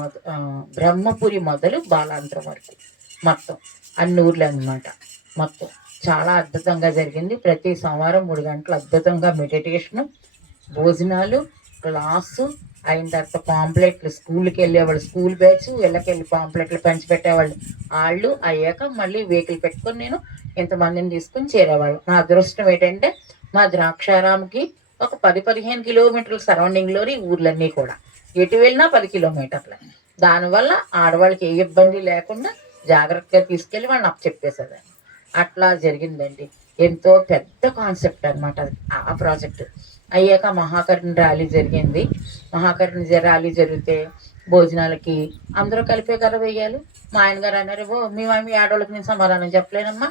బ్రహ్మపురి మొదలు బాలాంతరం వరకు మొత్తం అన్ని ఊర్లు అనమాట. మొత్తం చాలా అద్భుతంగా జరిగింది. ప్రతి సోమవారం 3 గంటలు అద్భుతంగా మెడిటేషను, భోజనాలు, క్లాసు అయిన తర్వాత పాంప్లెట్లు, స్కూల్కి వెళ్ళేవాళ్ళు స్కూల్ బ్యాచ్, వెళ్ళకెళ్ళి పాంప్లెట్లు పంచిపెట్టేవాళ్ళు వాళ్ళు. అయ్యాక మళ్ళీ వెహికల్ పెట్టుకొని నేను ఇంతమందిని తీసుకొని చేరేవాళ్ళు. నా అదృష్టం ఏంటంటే మా ద్రాక్షారాంకి ఒక 10-15 కిలోమీటర్ల సరౌండింగ్లోని ఊర్లన్నీ కూడా, ఎటు వెళ్ళినా 10 కిలోమీటర్లు. దానివల్ల ఆడవాళ్ళకి ఏ ఇబ్బంది లేకుండా జాగ్రత్తగా తీసుకెళ్ళి వాళ్ళని అప్పు చెప్పేసేదాన్ని. అట్లా జరిగిందండి. ఎంతో పెద్ద కాన్సెప్ట్ అనమాట అది. ఆ ప్రాజెక్టు అయ్యాక మహాకరుణ ర్యాలీ జరిగింది. మహాకరుణ ర్యాలీ జరిగితే భోజనాలకి అందరూ కలిపే కదా వేయాలి. మా ఆయన గారు అన్నారు, మేము ఆడవాళ్ళకి నేను సమాధానం చెప్పలేనమ్మా,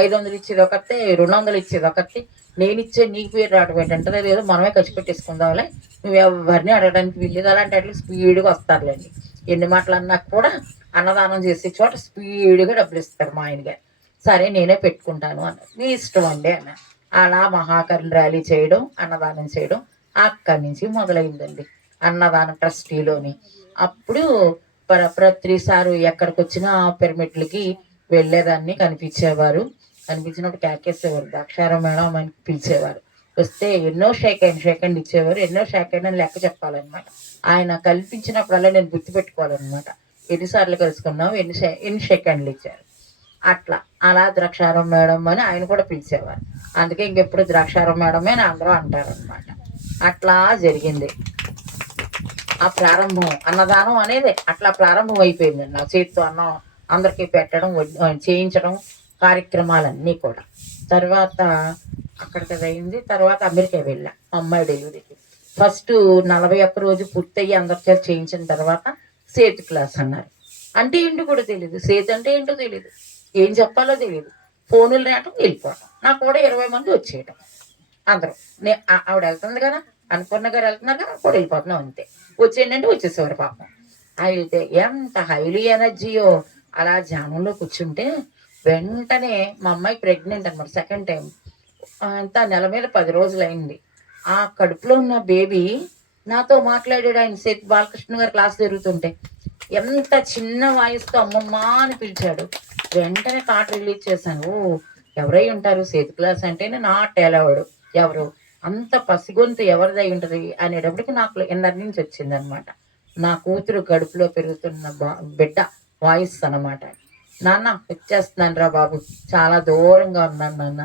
500 ఇచ్చేది ఒకటి, 200 ఇచ్చేది ఒకటి, నేను ఇచ్చే నీకు పేరు రావడం ఏంటంటే ఏదో మనమే ఖర్చు పెట్టేసుకుందాంలే, నువ్వు ఎవరిని అడగడానికి వీళ్ళు అలాంటి అట్లా స్పీడ్గా వస్తారులేండి. ఎన్ని మాటలు అన్నా కూడా అన్నదానం చేసే చోట స్పీడ్గా డబ్బులు ఇస్తారు మా ఆయన గారు. సరే నేనే పెట్టుకుంటాను అన్నారు. మీ ఇష్టం అండి అన్నారు. అలా మహాకరుణ ర్యాలీ చేయడం, అన్నదానం చేయడం అక్కడి నుంచి మొదలైందండి. అన్నదానం ట్రస్టీలోని అప్పుడు ప్రతిసారి ఎక్కడికి వచ్చినా పిరమిడ్లకి వెళ్ళేదాన్ని, కనిపించేవారు. కనిపించినప్పుడు క్యాకేసేవారు, ద్రాక్షారాం మేడం అని పిలిచేవారు. వస్తే ఎన్నో షేక్ హ్యాండ్ ఇచ్చేవారు. ఎన్నో షేక్ హ్యాండ్ అని లెక్క చెప్పాలన్నమాట. ఆయన కల్పించినప్పుడల్లా నేను గుర్తుపెట్టుకోవాలన్నమాట, ఎన్నిసార్లు కలుసుకున్నాం, ఎన్ని షేక్ హ్యాండ్లు ఇచ్చారు. అలా ద్రాక్షారాం మేడం అని ఆయన కూడా పిలిచేవారు. అందుకే ఇంకెప్పుడు ద్రాక్షారాం మేడమే అని అందరూ అంటారనమాట. అట్లా జరిగింది ఆ ప్రారంభం. అన్నదానం అనేది అట్లా ప్రారంభం అయిపోయిందండి. నా చేతితో అన్నం అందరికీ పెట్టడం, చేయించడం, కార్యక్రమాలన్నీ కూడా. తర్వాత అక్కడికి అయింది. తర్వాత అమెరికా వెళ్ళా అమ్మాయి డెలివరీకి. ఫస్ట్ 41 రోజు పూర్తయ్యి అందరి చేత చేయించిన తర్వాత సేతు క్లాస్ అన్నారు. అంటే ఏంటో కూడా తెలియదు, సేతు అంటే ఏంటో తెలియదు, ఏం చెప్పాలో తెలియదు. ఫోనులు రావటం, వెళ్ళిపోవటం. నాకు కూడా 20 మంది వచ్చేయటం. అందరూ ఆవిడ వెళ్తుంది కదా, అన్నపూర్ణ గారు వెళ్తున్నారు కదా, కూడా వెళ్ళిపోతున్నాం అంతే. వచ్చేయండి వచ్చేసేవారు పాపం. అయితే ఎంత హైలీ ఎనర్జీయో. అలా ధ్యానంలో కూర్చుంటే వెంటనే మా అమ్మాయి ప్రెగ్నెంట్ అనమాట, సెకండ్ టైం. అంతా నెల మీద 10 రోజులు అయింది. ఆ కడుపులో ఉన్న బేబీ నాతో మాట్లాడాడు. ఆయన సేత్ బాలకృష్ణ గారు క్లాస్ జరుగుతుంటే ఎంత చిన్న వాయిస్తో అమ్మమ్మ అని పిలిచాడు. వెంటనే థాట్ రిలీజ్ చేశాను. ఓ ఎవరై ఉంటారు సేతు క్లాస్ అంటేనే నాట్ ఎలవడు, ఎవరు అంత పసిగొంతు ఎవరిదై ఉంటుంది అనేటప్పటికి నాకు ఎన్నర నుంచి వచ్చింది అనమాట. నా కూతురు కడుపులో పెరుగుతున్న బిడ్డ వాయిస్ అనమాట. నాన్న వచ్చేస్తున్నాను రా బాబు, చాలా దూరంగా ఉన్నాను నాన్న,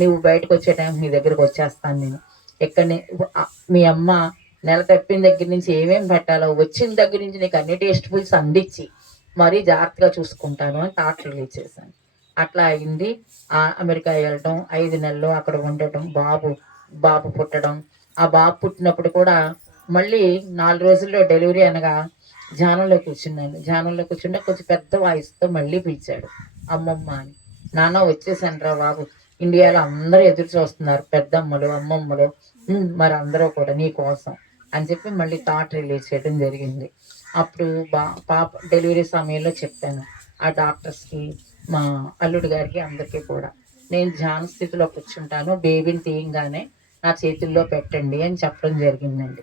నువ్వు బయటకు వచ్చే టైం నీ దగ్గరకు వచ్చేస్తాను నేను. ఎక్కడనే మీ అమ్మ నెల తప్పిన దగ్గర నుంచి ఏమేమి పెట్టాలో వచ్చిన దగ్గర నుంచి నీకు అన్ని టేస్ట్ ఫుల్స్ అందించి మరీ జాగ్రత్తగా చూసుకుంటాను అని థాట్ రిలీజ్ చేశాను. అట్లా అయింది. అమెరికా వెళ్ళటం, 5 నెలలు అక్కడ ఉండటం, బాబు పుట్టడం. ఆ బాబు పుట్టినప్పుడు కూడా మళ్ళీ 4 రోజుల్లో డెలివరీ అనగా ధ్యానంలో కూర్చున్నాను. ధ్యానంలో కూర్చుంటే కొంచెం పెద్ద వాయిస్తో మళ్ళీ పిలిచాడు అమ్మమ్మ అని. నాన్న వచ్చేసాను రా బాబు, ఇండియాలో అందరూ ఎదురు చూస్తున్నారు, పెద్దమ్మలు అమ్మమ్మలు, మరి అందరూ కూడా నీ కోసం అని చెప్పి మళ్ళీ థాట్ రిలీజ్ చేయడం జరిగింది. అప్పుడు పాప డెలివరీ సమయంలో చెప్పాను ఆ డాక్టర్స్కి, మా అల్లుడు గారికి, అందరికీ కూడా నేను ధ్యాన స్థితిలో కూర్చుంటాను, బేబీని తీయంగానే నా చేతుల్లో పెట్టండి అని చెప్పడం జరిగిందండి.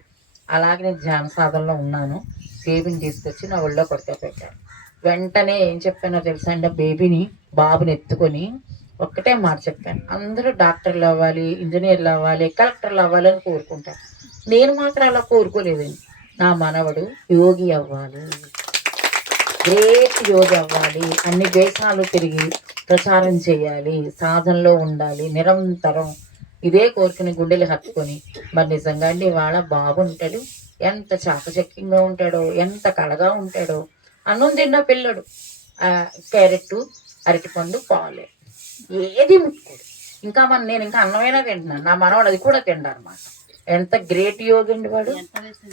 అలాగే నేను ధ్యాన సాధనలో ఉన్నాను. బేబీని తీసుకొచ్చి నా ఒళ్ళో పడుకోబెట్టాను. వెంటనే ఏం చెప్పానో తెలుసా అండి, బాబుని ఎత్తుకొని ఒక్కటే మాట చెప్పాను, అందరూ డాక్టర్లు అవ్వాలి, ఇంజనీర్లు అవ్వాలి, కలెక్టర్లు అవ్వాలి అని కోరుకుంటాను. నేను మాత్రం అలా కోరుకోలేదండి. నా మనవడు యోగి అవ్వాలి, గ్రేట్ యోగి అవ్వాలి, అన్ని దేశాలు తిరిగి ప్రచారం చేయాలి, సాధనలో ఉండాలి నిరంతరం, ఇదే కోరుకుని గుండెలు హత్తుకొని. మరి నిజంగా అండి ఇవాళ బాగుంటాడు, ఎంత చాకచక్యంగా ఉంటాడో, ఎంత కళగా ఉంటాడో. అన్నం తిన్న పిల్లడు క్యారెట్, అరటిపండు, పాలే, ఏది ముట్టుకోడు. ఇంకా నేను ఇంకా అన్నమైనా తింటున్నాను, నా మనవాడు అది కూడా తింటాడు అనమాట. ఎంత గ్రేట్ యోగి అండి వాడు.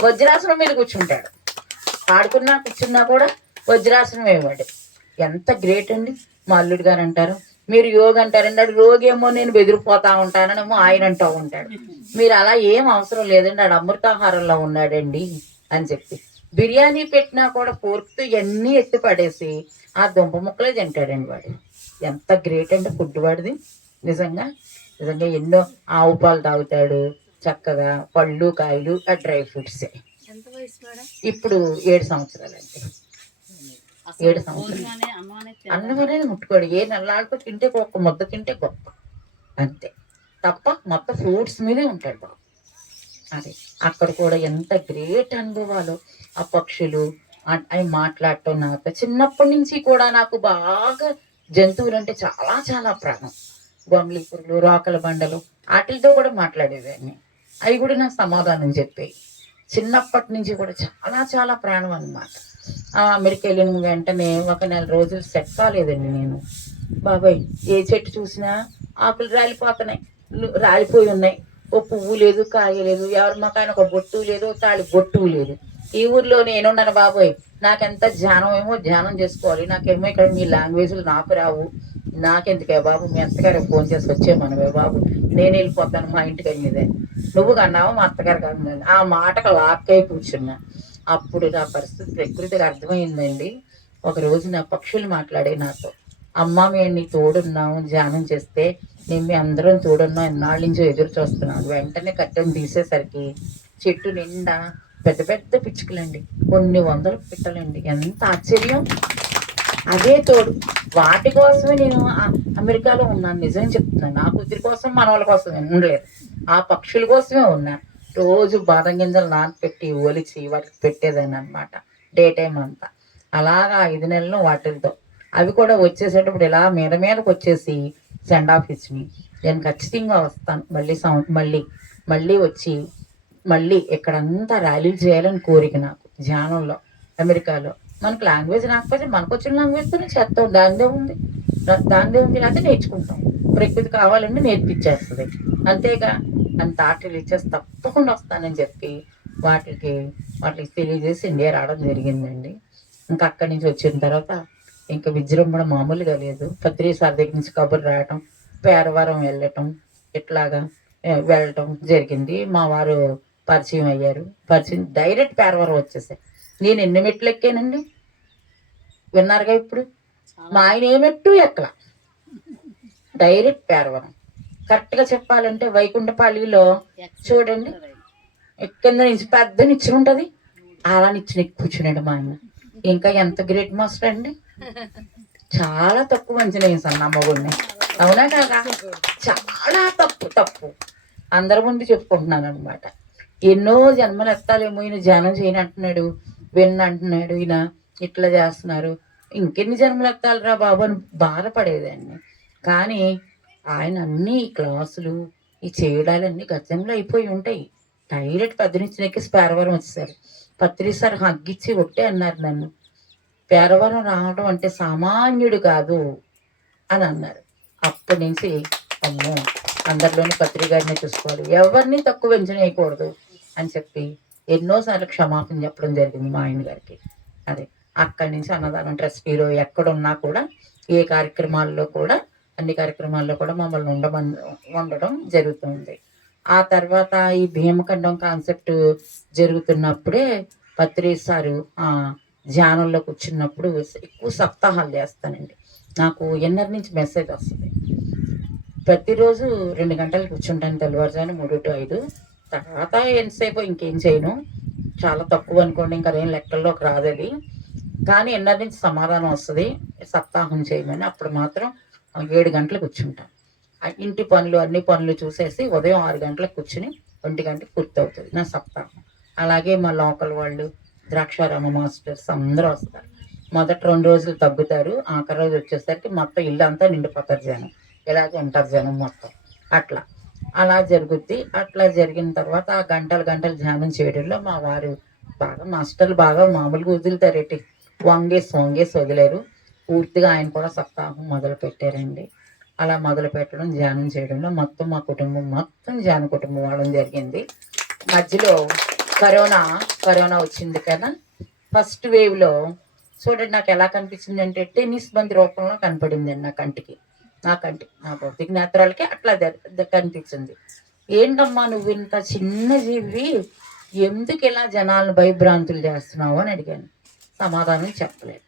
వజ్రాసనం మీద కూర్చుంటాడు, పాడుకున్నా కూర్చున్నా కూడా వజ్రాసనం ఇవ్వడు. ఎంత గ్రేట్ అండి. మా అల్లుడు గారు అంటారు, మీరు యోగి అంటారండి, ఆడు రోగి ఏమో నేను బెదిరిపోతా ఉంటాననేమో ఆయన అంటూ ఉంటాడు. మీరు అలా ఏం అవసరం లేదండి, ఆడు అమృతాహారంలో ఉన్నాడండి అని చెప్పి. బిర్యానీ పెట్టినా కూడా ఫోర్క్తో ఇవన్నీ ఎత్తి పడేసి ఆ దుంప ముక్కలే తింటాడండి వాడు. ఎంత గ్రేట్ అండి ఫుడ్ వాడిది. నిజంగా నిజంగా ఎన్నో ఆవు పాలు తాగుతాడు చక్కగా, పళ్ళు కాయలు ఆ డ్రై ఫ్రూట్సే. ఇప్పుడు 7 సంవత్సరాలండి. 7 సంవత్సరాలు అన్నం అనేది ముట్టుకోడు. ఏ నెలలాడుకో తింటే ఒక్క ముద్ద తింటే గొప్ప అంతే తప్ప మొత్తం ఫ్రూట్స్ మీదే ఉంటాడు బాబు. అదే అక్కడ కూడా ఎంత గ్రేట్ అనుభవాలు. ఆ పక్షులు అవి మాట్లాడటం, నాతో చిన్నప్పటి నుంచి కూడా నాకు బాగా జంతువులు అంటే చాలా చాలా ప్రాణం. గొంగళీపురులు, రోకల బండలు వాటితో కూడా మాట్లాడేదాన్ని. అవి కూడా నాకు సమాధానం చెప్పాయి. చిన్నప్పటి నుంచి కూడా చాలా చాలా ప్రాణం అన్నమాట. అమెరికా వెళ్ళిన వెంటనే ఒక 1 రోజులు సెట్ కాలేదండి నేను. బాబాయ్ ఏ చెట్టు చూసినా ఆకులు రాలిపోయి ఉన్నాయి, ఓ పువ్వు లేదు, కాయ లేదు, ఎవరి మొక్కైనా ఒక బొట్టు లేదు, తాళి బొట్టు లేదు. ఈ ఊర్లో నేనున్నాను బాబాయ్, నాకెంత ధ్యానం ఏమో ధ్యానం చేసుకోవాలి, నాకేమో ఇక్కడ మీ లాంగ్వేజ్లు నాకు రావు, నాకెందుకే బాబు, మీ అత్తగారు ఫోన్ చేసి వచ్చేమనవే బాబు, నేను వెళ్ళిపోతాను మా ఇంటికి అయ్యేదే, నువ్వు కన్నావా మా అత్తగారు కాదు. ఆ మాటకు లాక్కై కూర్చున్నా. అప్పుడు నా పరిస్థితి ప్రకృతికి అర్థమైందండి. ఒకరోజు నా పక్షులు మాట్లాడే నాతో, అమ్మ మేము నీ తోడున్నాము, ధ్యానం చేస్తే నేను మీ అందరం తోడున్నాం, ఎన్నాళ్ళ నుంచో ఎదురు చూస్తున్నాను. వెంటనే కట్టెను తీసేసరికి చెట్టు నిండా పెద్ద పెద్ద పిచ్చుకలండి, కొన్ని వందల పిట్టలండి. ఎంత ఆశ్చర్యం. అదే తోడు. వాటి కోసమే నేను అమెరికాలో ఉన్నాను, నిజం చెప్తున్నాను. నా కూతురి కోసం, మనవాళ్ళ కోసం ఉండలేదు, ఆ పక్షుల కోసమే ఉన్నాను. రోజు బాదం గింజలు నానపెట్టి ఒలిచి వాటికి పెట్టేదాన్ని అనమాట డే టైం అంతా. అలాగా 5 నెలలు వాటితో. అవి కూడా వచ్చేసేటప్పుడు ఇలా మీదకు వచ్చేసి సెండ్ ఆఫ్ ఇచ్చినాయి. నేను ఖచ్చితంగా వస్తాను మళ్ళీ వచ్చి మళ్ళీ ఇక్కడంతా ర్యాలీలు చేయాలని కోరిక నాకు ధ్యానంలో. అమెరికాలో మనకు లాంగ్వేజ్ రాకపోతే మనకు వచ్చిన లాంగ్వేజ్తోనే చేస్తాం, దానిదే ఉంది లేకపోతే నేర్చుకుంటాం. ప్రకృతి కావాలంటే నేర్పించేస్తుంది అంతేగా అని తాటలు ఇచ్చేసి తప్పకుండా వస్తానని చెప్పి వాటికి తెలియజేసి ఇండియా రావడం జరిగిందండి. ఇంకా అక్కడి నుంచి వచ్చిన తర్వాత ఇంకా విజృంభణ మామూలుగా లేదు. పత్రి సార్ దగ్గర నుంచి కబుర్లు రావటం, పేరవరం వెళ్ళటం, ఇట్లాగా వెళ్ళటం జరిగింది. మా వారు పరిచయం అయ్యారు. పరిచయం డైరెక్ట్ పేరవరం వచ్చేసాయి. నేను ఎన్ని మెట్లు ఎక్కానండి విన్నారుగా ఇప్పుడు. మా ఆయన ఏ మెట్టు ఎక్కల, డైరెక్ట్ పేరవరం. కరెక్ట్గా చెప్పాలంటే వైకుంఠపాళిలో చూడండి కింద నుంచి పెద్ద నిచ్చెన ఉంటుంది, అలా నిచ్చెన ఎక్కి కూర్చున్నాడు మా ఆయన. ఇంకా ఎంత గ్రేట్ మాస్టర్ అండి. చాలా తక్కువ అంచనా వేసాను నా మగుడిని. అవునా కాదా? చాలా తప్పు అందరి ముందు చెప్పుకుంటున్నాను అనమాట. ఎన్నో జన్మలు ఎత్తాలేమో ఈయన ధ్యానం చేయని అంటున్నాడు, అంటున్నాడు, ఈయన ఇట్లా చేస్తున్నారు, ఇంకెన్ని జన్మలు ఎత్తాలిరా బాబు అని బాధపడేదాన్ని. కానీ ఆయన అన్ని క్లాసులు ఈ చేయడాలన్నీ గతంలో అయిపోయి ఉంటాయి. డైరెక్ట్ పద్దెనిచ్చి పేరవరం వచ్చేసారు. పత్రిసారి హగ్గిచ్చి ఒట్టే అన్నారు నన్ను, పేరవరం రావడం అంటే సామాన్యుడు కాదు అని అన్నారు. అప్పటి నుంచి అమ్మో అందరిలోని పత్రికారిని చూసుకోవాలి, ఎవరిని తక్కువ వెంచన వేయకూడదు అని చెప్పి ఎన్నోసార్లు క్షమాపణ చెప్పడం జరిగింది మా ఆయన గారికి. అదే అక్కడి నుంచి అన్నదానం ట్రస్టీలో ఎక్కడున్నా కూడా ఏ కార్యక్రమాల్లో కూడా అన్ని కార్యక్రమాల్లో కూడా మమ్మల్ని ఉండడం జరుగుతుంది. ఆ తర్వాత ఈ భీమఖండం కాన్సెప్ట్ జరుగుతున్నప్పుడే పత్రిసారు ధ్యానంలో కూర్చున్నప్పుడు ఎక్కువ సప్తాహాలు చేస్తానండి. నాకు ఎన్నర నుంచి మెసేజ్ వస్తుంది. ప్రతిరోజు 2 గంటలు కూర్చుంటాను, తెల్లవారుజాను 3 to 5. తర్వాత ఎంతసేపు ఇంకేం చేయను, చాలా తక్కువ అనుకోండి, ఇంకా అదేం లెక్కల్లోకి రాదది. కానీ ఎన్నర నుంచి సమాధానం వస్తుంది సప్తాహం చేయమని. అప్పుడు మాత్రం 7 గంటలు కూర్చుంటాను. ఇంటి పనులు అన్ని పనులు చూసేసి ఉదయం 6 గంటలకు కూర్చుని 1 గంటకు పూర్తవుతుంది నా సప్తాహం. అలాగే మా లోకల్ వాళ్ళు ద్రాక్షారామ మాస్టర్స్ అందరూ వస్తారు. మొదటి 2 రోజులు తగ్గుతారు, ఆఖరి రోజు వచ్చేసరికి మొత్తం ఇల్లు అంతా నిండిపోతారు జనం. ఇలాగే ఉంటారు జనం మొత్తం. అలా జరుగుద్ది. అట్లా జరిగిన తర్వాత ఆ గంటలు ధ్యానం చేయడంలో మా వారు బాగా మాస్టర్లు బాగా మామూలుగా వదులుతారేంటి, వంగేసి వదిలేరు. పూర్తిగా ఆయన కూడా సప్తాహం మొదలు పెట్టారండి. అలా మొదలు పెట్టడం ధ్యానం చేయడంలో మొత్తం మా కుటుంబం మొత్తం ధ్యాన కుటుంబం అవడం జరిగింది. మధ్యలో కరోనా వచ్చింది కదా. ఫస్ట్ వేవ్లో చూడండి నాకు ఎలా కనిపించింది అంటే టెన్నిస్ బంతి రూపంలో కనపడిందండి నా కంటికి. నా భౌతిక నేత్రాలకి అట్లా కనిపించింది. ఏంటమ్మా నువ్వు ఇంత చిన్న జీవి ఎందుకు ఇలా జనాలను భయభ్రాంతులు చేస్తున్నావు అని అడిగాను. సమాధానం చెప్పలేదు.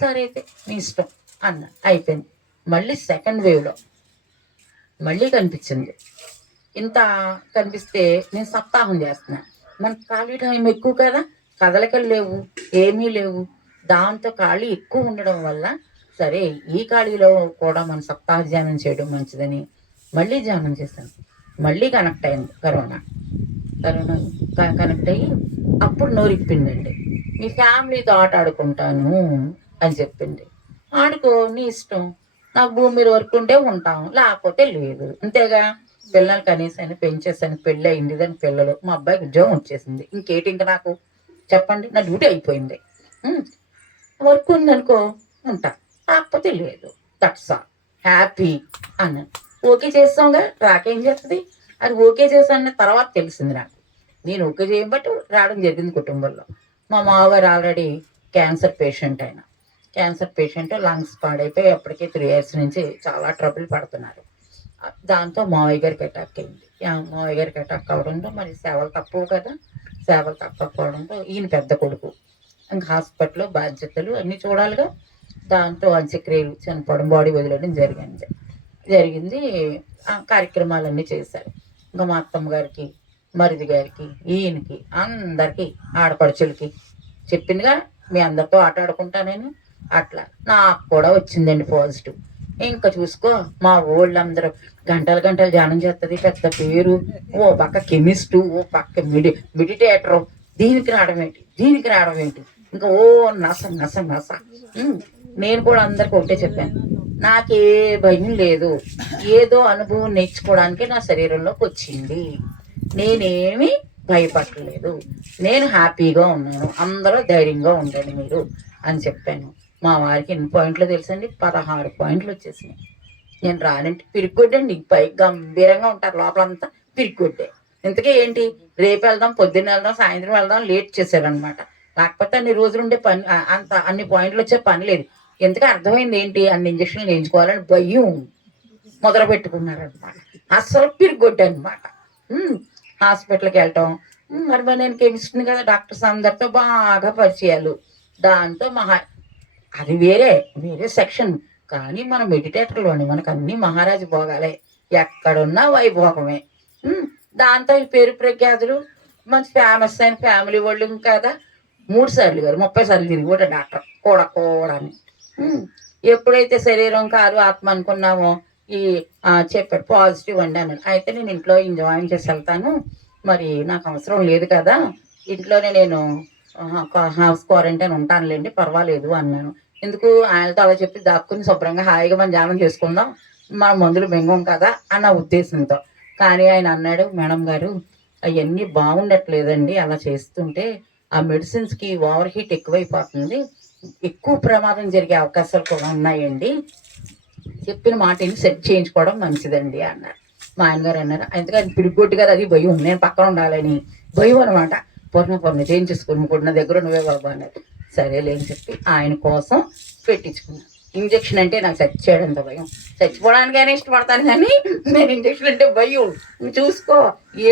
సరే అయితే మీ ఇష్టం అన్న, అయిపోయింది. మళ్ళీ సెకండ్ వేవ్లో మళ్ళీ కనిపించింది. ఇంత కనిపిస్తే నేను సప్తాహం చేస్తున్నాను. మనకు ఖాళీ టైం ఎక్కువ కదా, కదలికలు లేవు, ఏమీ లేవు. దాంతో ఖాళీ ఎక్కువ ఉండడం వల్ల సరే ఈ ఖాళీలో కూడా మన సప్తాహ ధ్యానం చేయడం మంచిదని మళ్ళీ ధ్యానం చేశాను. మళ్ళీ కనెక్ట్ అయింది కరోనా కనెక్ట్ అయ్యి అప్పుడు నోరిప్పిందండి. మీ ఫ్యామిలీతో ఆట ఆడుకుంటాను అని చెప్పింది. ఆడుకో నీ ఇష్టం, నాకు భూమి మీద వర్క్ ఉంటే ఉంటాం, లేకపోతే లేదు, అంతేగా. పిల్లలు కనీసం పెంచేసాను, పెళ్ళి అయింది, దాని పిల్లలు, మా అబ్బాయికి ఉద్యోగం వచ్చేసింది, ఇంకేటి ఇంకా నాకు చెప్పండి, నా డ్యూటీ అయిపోయింది. వర్క్ ఉందనుకో ఉంటా, కాకపోతే లేదు, దట్స్ ఆల్, హ్యాపీ అన్నాను. ఓకే చేస్తాంగా, రాకేం చేస్తుంది. అది ఓకే చేశాను తర్వాత తెలిసింది నాకు. నేను ఓకే చేయబట్టి రావడం జరిగింది కుటుంబంలో. మా మామగారు ఆల్రెడీ క్యాన్సర్ పేషెంట్. ఆయన క్యాన్సర్ పేషెంట్, లంగ్స్ పాడైపోయి అప్పటికే 3 years నుంచి చాలా ట్రబుల్ పడుతున్నారు. దాంతో మావయ్య గారికి అటాక్ అయింది. మావయ్య గారికి అటాక్ అవడంతో మరి సేవలు తక్కువ కదా, సేవలు తప్పకపోవడంతో ఈయన పెద్ద కొడుకు ఇంకా హాస్పిటల్లో బాధ్యతలు అన్నీ చూడాలిగా. దాంతో అంత్యక్రియలు, చనిపోవడం, బాడీ వదిలేయడం జరిగింది. కార్యక్రమాలన్నీ చేశారు. ఇంకా మా అత్తమ్మ గారికి, మరిది గారికి, ఈయనకి, అందరికీ, ఆడపడుచులకి చెప్పిందిగా మీ అందరితో ఆట ఆడుకుంటానని. అట్లా నాకు కూడా వచ్చిందండి పాజిటివ్. ఇంకా చూసుకో మా వాళ్ళందరూ గంటలు ధ్యానం చేస్తుంది, పెద్ద పేరు, ఓ పక్క కెమిస్టు, ఓ పక్క మెడిటేటరు, దీనికి రావడం ఏంటి ఇంకా ఓ నస. నేను కూడా అందరికి ఒకటే చెప్పాను, నాకే భయం లేదు, ఏదో అనుభవం నేర్చుకోవడానికి నా శరీరంలోకి వచ్చింది, నేనేమి భయపడలేదు, నేను హ్యాపీగా ఉన్నాను, అందరూ ధైర్యంగా ఉండండి మీరు అని చెప్పాను. మా వారికి ఎన్ని పాయింట్లు తెలుసండి? 16 పాయింట్లు వచ్చేసినాయి. నేను రానంటే పిరిగొడ్డండి, పై గంభీరంగా ఉంటారు, లోపలంతా పిరిగొడ్డే. ఇంతకీ ఏంటి, రేపు వెళ్దాం, పొద్దున్న వెళ్దాం, సాయంత్రం వెళ్దాం, లేట్ చేశారనమాట. లేకపోతే అన్ని రోజులు ఉండే పని, అన్ని పాయింట్లు వచ్చే పని లేదు. ఎందుకు అర్థమైంది ఏంటి, అన్ని ఇంజక్షన్లు వేయించుకోవాలని భయం మొదలు పెట్టుకున్నారనమాట. అస్సలు పిరిగొడ్డు అనమాట. హాస్పిటల్కి వెళ్ళటం, మరి నేను కెమిస్ట్ని కదా, డాక్టర్స్ అందరితో బాగా పరిచయాలు. దాంతో అది వేరే వేరే సెక్షన్. కానీ మనం మెడిటేటర్లోని మనకు అన్ని మహారాజు భోగాలే, ఎక్కడున్నా వైభోగమే. దాంతో ఈ పేరు ప్రఖ్యాతులు, మంచి ఫేమస్ అయిన ఫ్యామిలీ వాళ్ళు కదా. 3 సార్లు గారు 30 సార్లు తిరిగి కూడా డాక్టర్ కూడని. ఎప్పుడైతే శరీరం కాదు ఆత్మ అనుకున్నామో ఈ చెప్పాడు పాజిటివ్ అండి అన్నాడు. అయితే నేను ఇంట్లో ఎంజాయ్ చేసి వెళ్తాను, మరి నాకు అవసరం లేదు కదా, ఇంట్లోనే నేను హౌస్ క్వారంటైన్ ఉంటానులేండి, పర్వాలేదు అన్నాను. ఎందుకు ఆయనతో అలా చెప్పి దాక్కుని శుభ్రంగా హాయిగా మనం ధ్యానం చేసుకుందాం, మనం మందులు మింగం కదా అన్న ఉద్దేశంతో. కానీ ఆయన అన్నాడు, మేడం గారు అవన్నీ బాగుండట్లేదండి, అలా చేస్తుంటే ఆ మెడిసిన్స్కి ఓవర్ హీట్ ఎక్కువైపోతుంది, ఎక్కువ ప్రమాదం జరిగే అవకాశాలు కూడా ఉన్నాయండి, చెప్పిన మాటని సెట్ చేయించుకోవడం మంచిదండి అన్నారు. మా ఆయనగారు అన్నారు, అందుకని పిడిగొట్టు కదా, అది భయం, నేను పక్కన ఉండాలని భయం అనమాట. పొరన చేయించేసుకుని నా దగ్గర నువ్వే బాబా అన్నారు. సరేలే అని చెప్పి ఆయన కోసం పెట్టించుకున్నాను. ఇంజక్షన్ అంటే నాకు చచ్చేయడంత భయం, చచ్చిపోవడానికైనా ఇష్టపడతాను కానీ నేను ఇంజక్షన్ అంటే భయం. నువ్వు చూసుకో,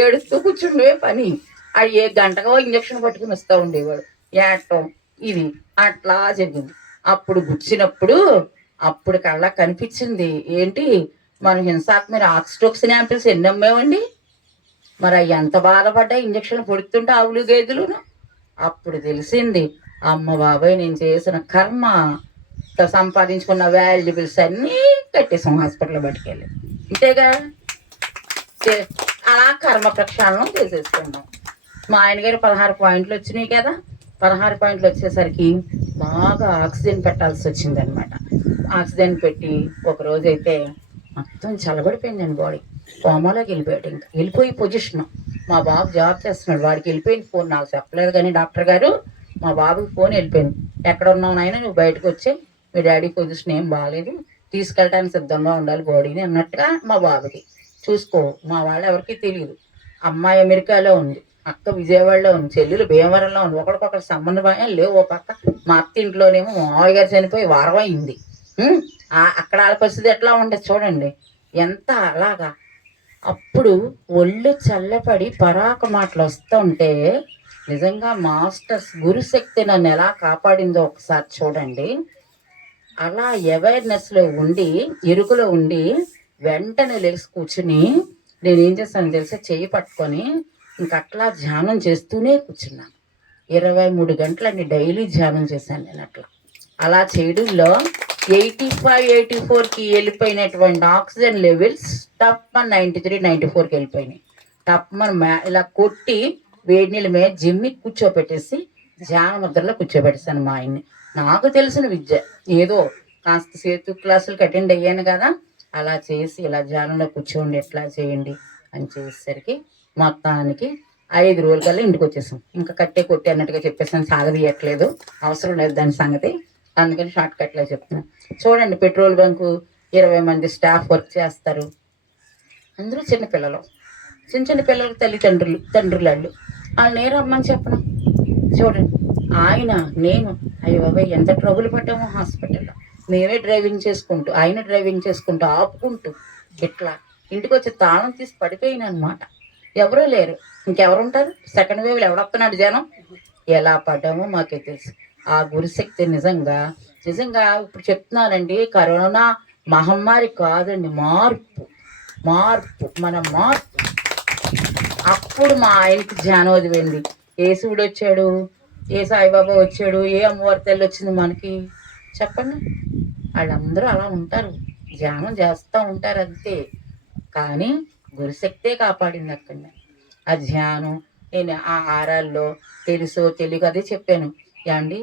ఏడుస్తూ కూర్చుండే పని. అది ఏ గంటగా ఇంజక్షన్ పట్టుకుని వస్తూ ఉండేవాడు, ఏటం ఇది అట్లా జరిగింది. అప్పుడు గుచ్చినప్పుడు అప్పుడు కళ్ళ కనిపించింది, ఏంటి మనం హింసాత్మక ఆక్సిటోక్సిన్ శాంపిల్స్ ఎన్ని అమ్మేవండి, మరి అవి ఎంత బాధపడ్డా ఇంజక్షన్ పొడుతుంటే ఆవులు గేదెలును. అప్పుడు తెలిసింది, అమ్మ బాబాయ్ నేను చేసిన కర్మ, సంపాదించుకున్న వాల్యుబుల్స్ అన్నీ కట్టేసాం హాస్పిటల్ పట్టుకెళ్ళి. అంతేగా, అలా కర్మ ప్రక్షాళనం చేసేసుకున్నాం. మా ఆయనగారు 16 పాయింట్లు వచ్చినాయి కదా, 16 పాయింట్లు వచ్చేసరికి బాగా ఆక్సిజన్ పెట్టాల్సి వచ్చింది అనమాట. ఆక్సిజన్ పెట్టి ఒకరోజు అయితే మొత్తం చల్లబడిపోయిందండి బాడీ, కోమాలోకి వెళ్ళిపోయాడు. ఇంకా వెళ్ళిపోయి పొజిషన్, మా బాబు జాబ్ చేస్తున్నాడు, వాడికి వెళ్ళిపోయింది ఫోన్. నాకు చెప్పలేదు కానీ డాక్టర్ గారు, మా బాబుకి ఫోన్ వెళ్ళిపోయింది, ఎక్కడ ఉన్నావు నాయన, నువ్వు బయటకు వచ్చి, మీ డాడీ పొజిషన్ ఏం బాగాలేదు, తీసుకెళ్ళడానికి సిద్ధంగా ఉండాలి బాడీని అన్నట్టుగా మా బాబుకి. చూసుకో, మా వాళ్ళు ఎవరికి తెలియదు, అమ్మాయి అమెరికాలో ఉంది, అక్క విజయవాడలో ఉంది, చెల్లెలు భీమవరంలో ఉంది, ఒకరికొకరు సంబంధం లేవు. ఓ పక్క మా అత్త ఇంట్లోనేమో మామయ్య గారు చనిపోయి వారం అయింది. అక్కడ వాళ్ళ పరిస్థితి ఎట్లా ఉంటుంది చూడండి, ఎంత అలాగా. అప్పుడు ఒళ్ళు చల్లపడి పరాక మాటలు వస్తుంటే నిజంగా మాస్టర్స్ గురుశక్తి నన్ను ఎలా కాపాడిందో ఒకసారి చూడండి. అలా అవేర్నెస్లో ఉండి, ఎరుకులో ఉండి వెంటనే లేచి కూర్చుని నేనేం చేస్తాను తెలిసే, చెయ్యి పట్టుకొని ఇంకట్లా ధ్యానం చేస్తూనే కూర్చున్నాను. 23 గంటలని డైలీ ధ్యానం చేశాను నేను. అలా చేయడంలో 85-84కి వెళ్ళిపోయినటువంటి ఆక్సిజన్ లెవెల్స్ టప్మన్ 93-94కి వెళ్ళిపోయినాయి. టప్మన్ ఇలా కొట్టి వేడి నీళ్ళ మీద జిమ్మి కూర్చోపెట్టేసి ధ్యాన ముద్రలో కూర్చోబెట్టేసాను మా ఆయన్ని. నాకు తెలిసిన విద్య ఏదో కాస్త సేతు క్లాసులకు అటెండ్ అయ్యాను కదా, అలా చేసి ఇలా ధ్యానంలో కూర్చోండి, ఎట్లా చేయండి అని చేసేసరికి మొత్తానికి 5 రోజులకల్లా ఇంటికి వచ్చేసాం. ఇంకా కట్టే కొట్టి అన్నట్టుగా చెప్పేసాను, సాగదీయట్లేదు, అవసరం లేదు దాని సంగతి, అందుకని షార్ట్ కట్లో చెప్తున్నాను. చూడండి, పెట్రోల్ బంకు 20 మంది స్టాఫ్ వర్క్ చేస్తారు, అందరూ చిన్నపిల్లలు, చిన్న పిల్లలకు తండ్రులు వాళ్ళు నేను రమ్మని చెప్పను. చూడండి, ఆయన నేను అయ్యో బాబాయ్ ఎంత ట్రబుల్ పడ్డామో హాస్పిటల్లో. మేమే డ్రైవింగ్ చేసుకుంటూ, ఆయన డ్రైవింగ్ చేసుకుంటూ ఆపుకుంటూ ఇట్లా ఇంటికి వచ్చి తాళం తీసి పడిపోయిన అనమాట. ఎవరూ లేరు, ఇంకెవరు ఉంటారు, సెకండ్ వేవ్లో ఎవడొస్తున్నాడు జనం. ఎలా పడ్డామో మాకే తెలుసు. ఆ గురుశక్తి నిజంగా ఇప్పుడు చెప్తున్నానండి, కరోనా మహమ్మారి కాదండి, మార్పు మన మార్పు. అప్పుడు మా ఆయనకి ధ్యానం వదిలింది. ఏ శివుడు వచ్చాడు, ఏ సాయిబాబా వచ్చాడు, ఏ అమ్మవారి తల్లి వచ్చింది మనకి చెప్పండి. వాళ్ళందరూ అలా ఉంటారు, ధ్యానం చేస్తూ ఉంటారు అంతే. కానీ గురుశక్తే కాపాడింది అక్కడ. ఆ ధ్యానం నేను ఆ ఆహారాల్లో తెలుసో తెలియక అదే చెప్పాను. ఏమండి,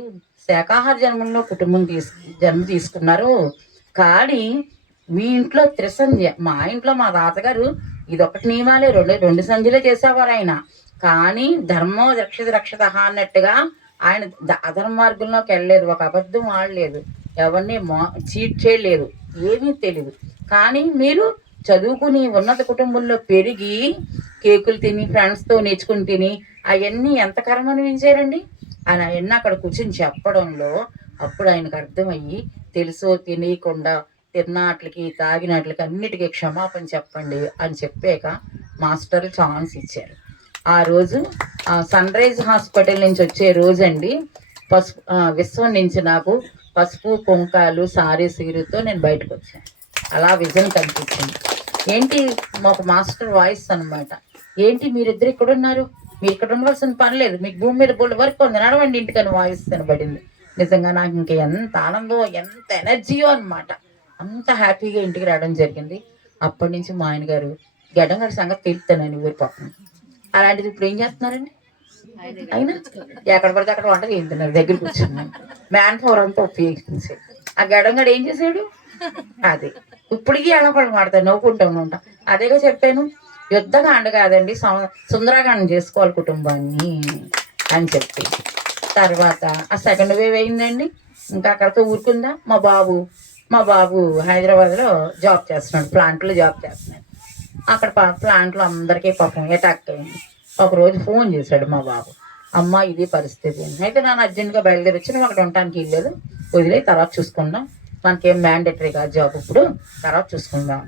శాకాహార జన్మంలో కుటుంబం జన్మ తీసుకున్నారు, కానీ మీ ఇంట్లో త్రిసంధ్య, మా ఇంట్లో మా తాతగారు ఇదొకటి నియమాలే, రెండు సంధ్యలే చేసేవారు ఆయన. కానీ ధర్మం రక్షత అన్నట్టుగా ఆయన అధర్మ మార్గంలోకి వెళ్ళలేదు, ఒక అబద్ధం ఆడలేదు, ఎవరిని చీట్ చేయలేదు, ఏమీ తెలియదు. కానీ మీరు చదువుకుని ఉన్నత కుటుంబంలో పెరిగి కేకులు తిని ఫ్రెండ్స్తో నేర్చుకుని తిని అవన్నీ ఎంత కర్మ అనిపించారండి. ఆయన అవన్నీ అక్కడ కూర్చొని చెప్పడంలో అప్పుడు ఆయనకు అర్థమయ్యి తెలుసో తెలియకుండా తిన్నాట్లకి తాగినట్లకి అన్నిటికీ క్షమాపణ చెప్పండి అని చెప్పాక మాస్టర్లు ఛాన్స్ ఇచ్చారు. ఆ రోజు సన్ రైజ్ హాస్పిటల్ నుంచి వచ్చే రోజండి విశ్వం నుంచి నాకు పసుపు కుంకాలు సారీ సీరుతో నేను బయటకు వచ్చాను. అలా విజన్ కనిపించింది. ఏంటి మాకు మాస్టర్ వాయిస్ అనమాట, ఏంటి మీరిద్దరు ఇక్కడ ఉన్నారు, మీరు ఇక్కడ ఉండవలసిన పని లేదు, మీకు భూమి మీద బోల్డ్ వర్క్ ఉంది, నడవండి ఇంటికని వాయిస్ కనబడింది. నిజంగా నాకు ఇంకా ఎంత ఆనందం, ఎంత ఎనర్జీయో అనమాట. అంత హ్యాపీగా ఇంటికి రావడం జరిగింది. అప్పటి నుంచి మా ఆయన గారు గడ్డం గారి సంగతి తెలుస్తానని ఊరిపోతుంది. అలాంటిది ఇప్పుడు ఏం చేస్తున్నారండి? అయినా ఎక్కడ పడితే అక్కడ వంట చేస్తున్నారు, దగ్గర కూర్చున్నాను. మ్యాన్ పవర్ అంతా ఉపయోగించి ఆ గడ్డంగాడు ఏం చేశాడు? అది ఇప్పటికీ ఎడపడం వాడతాను, నవ్వుకుంటూ ఉంటాం. అదేగా చెప్పాను, యుద్ధకాండ కాదండి, సుందరకాండం చేసుకోవాలి కుటుంబాన్ని అని చెప్పి. తర్వాత ఆ సెకండ్ వేవ్ అయిందండి. ఇంకా అక్కడితో ఊరుకుందా. మా బాబు హైదరాబాద్లో జాబ్ చేస్తున్నాడు, ప్లాంట్లో జాబ్ చేస్తున్నాడు. అక్కడ ప్లాంట్లో అందరికీ పాపం అటాక్ అయింది. ఒకరోజు ఫోన్ చేశాడు మా బాబు, అమ్మ ఇది పరిస్థితి. అయితే నేను అర్జెంట్గా బయలుదేరి వచ్చి నువ్వు అక్కడ ఉండటానికి వెళ్ళలేదు, వదిలే తర్వాత చూసుకుందాం, మనకేం మ్యాండేటరీ కాదు జాబ్, ఇప్పుడు తర్వాత చూసుకుందాం.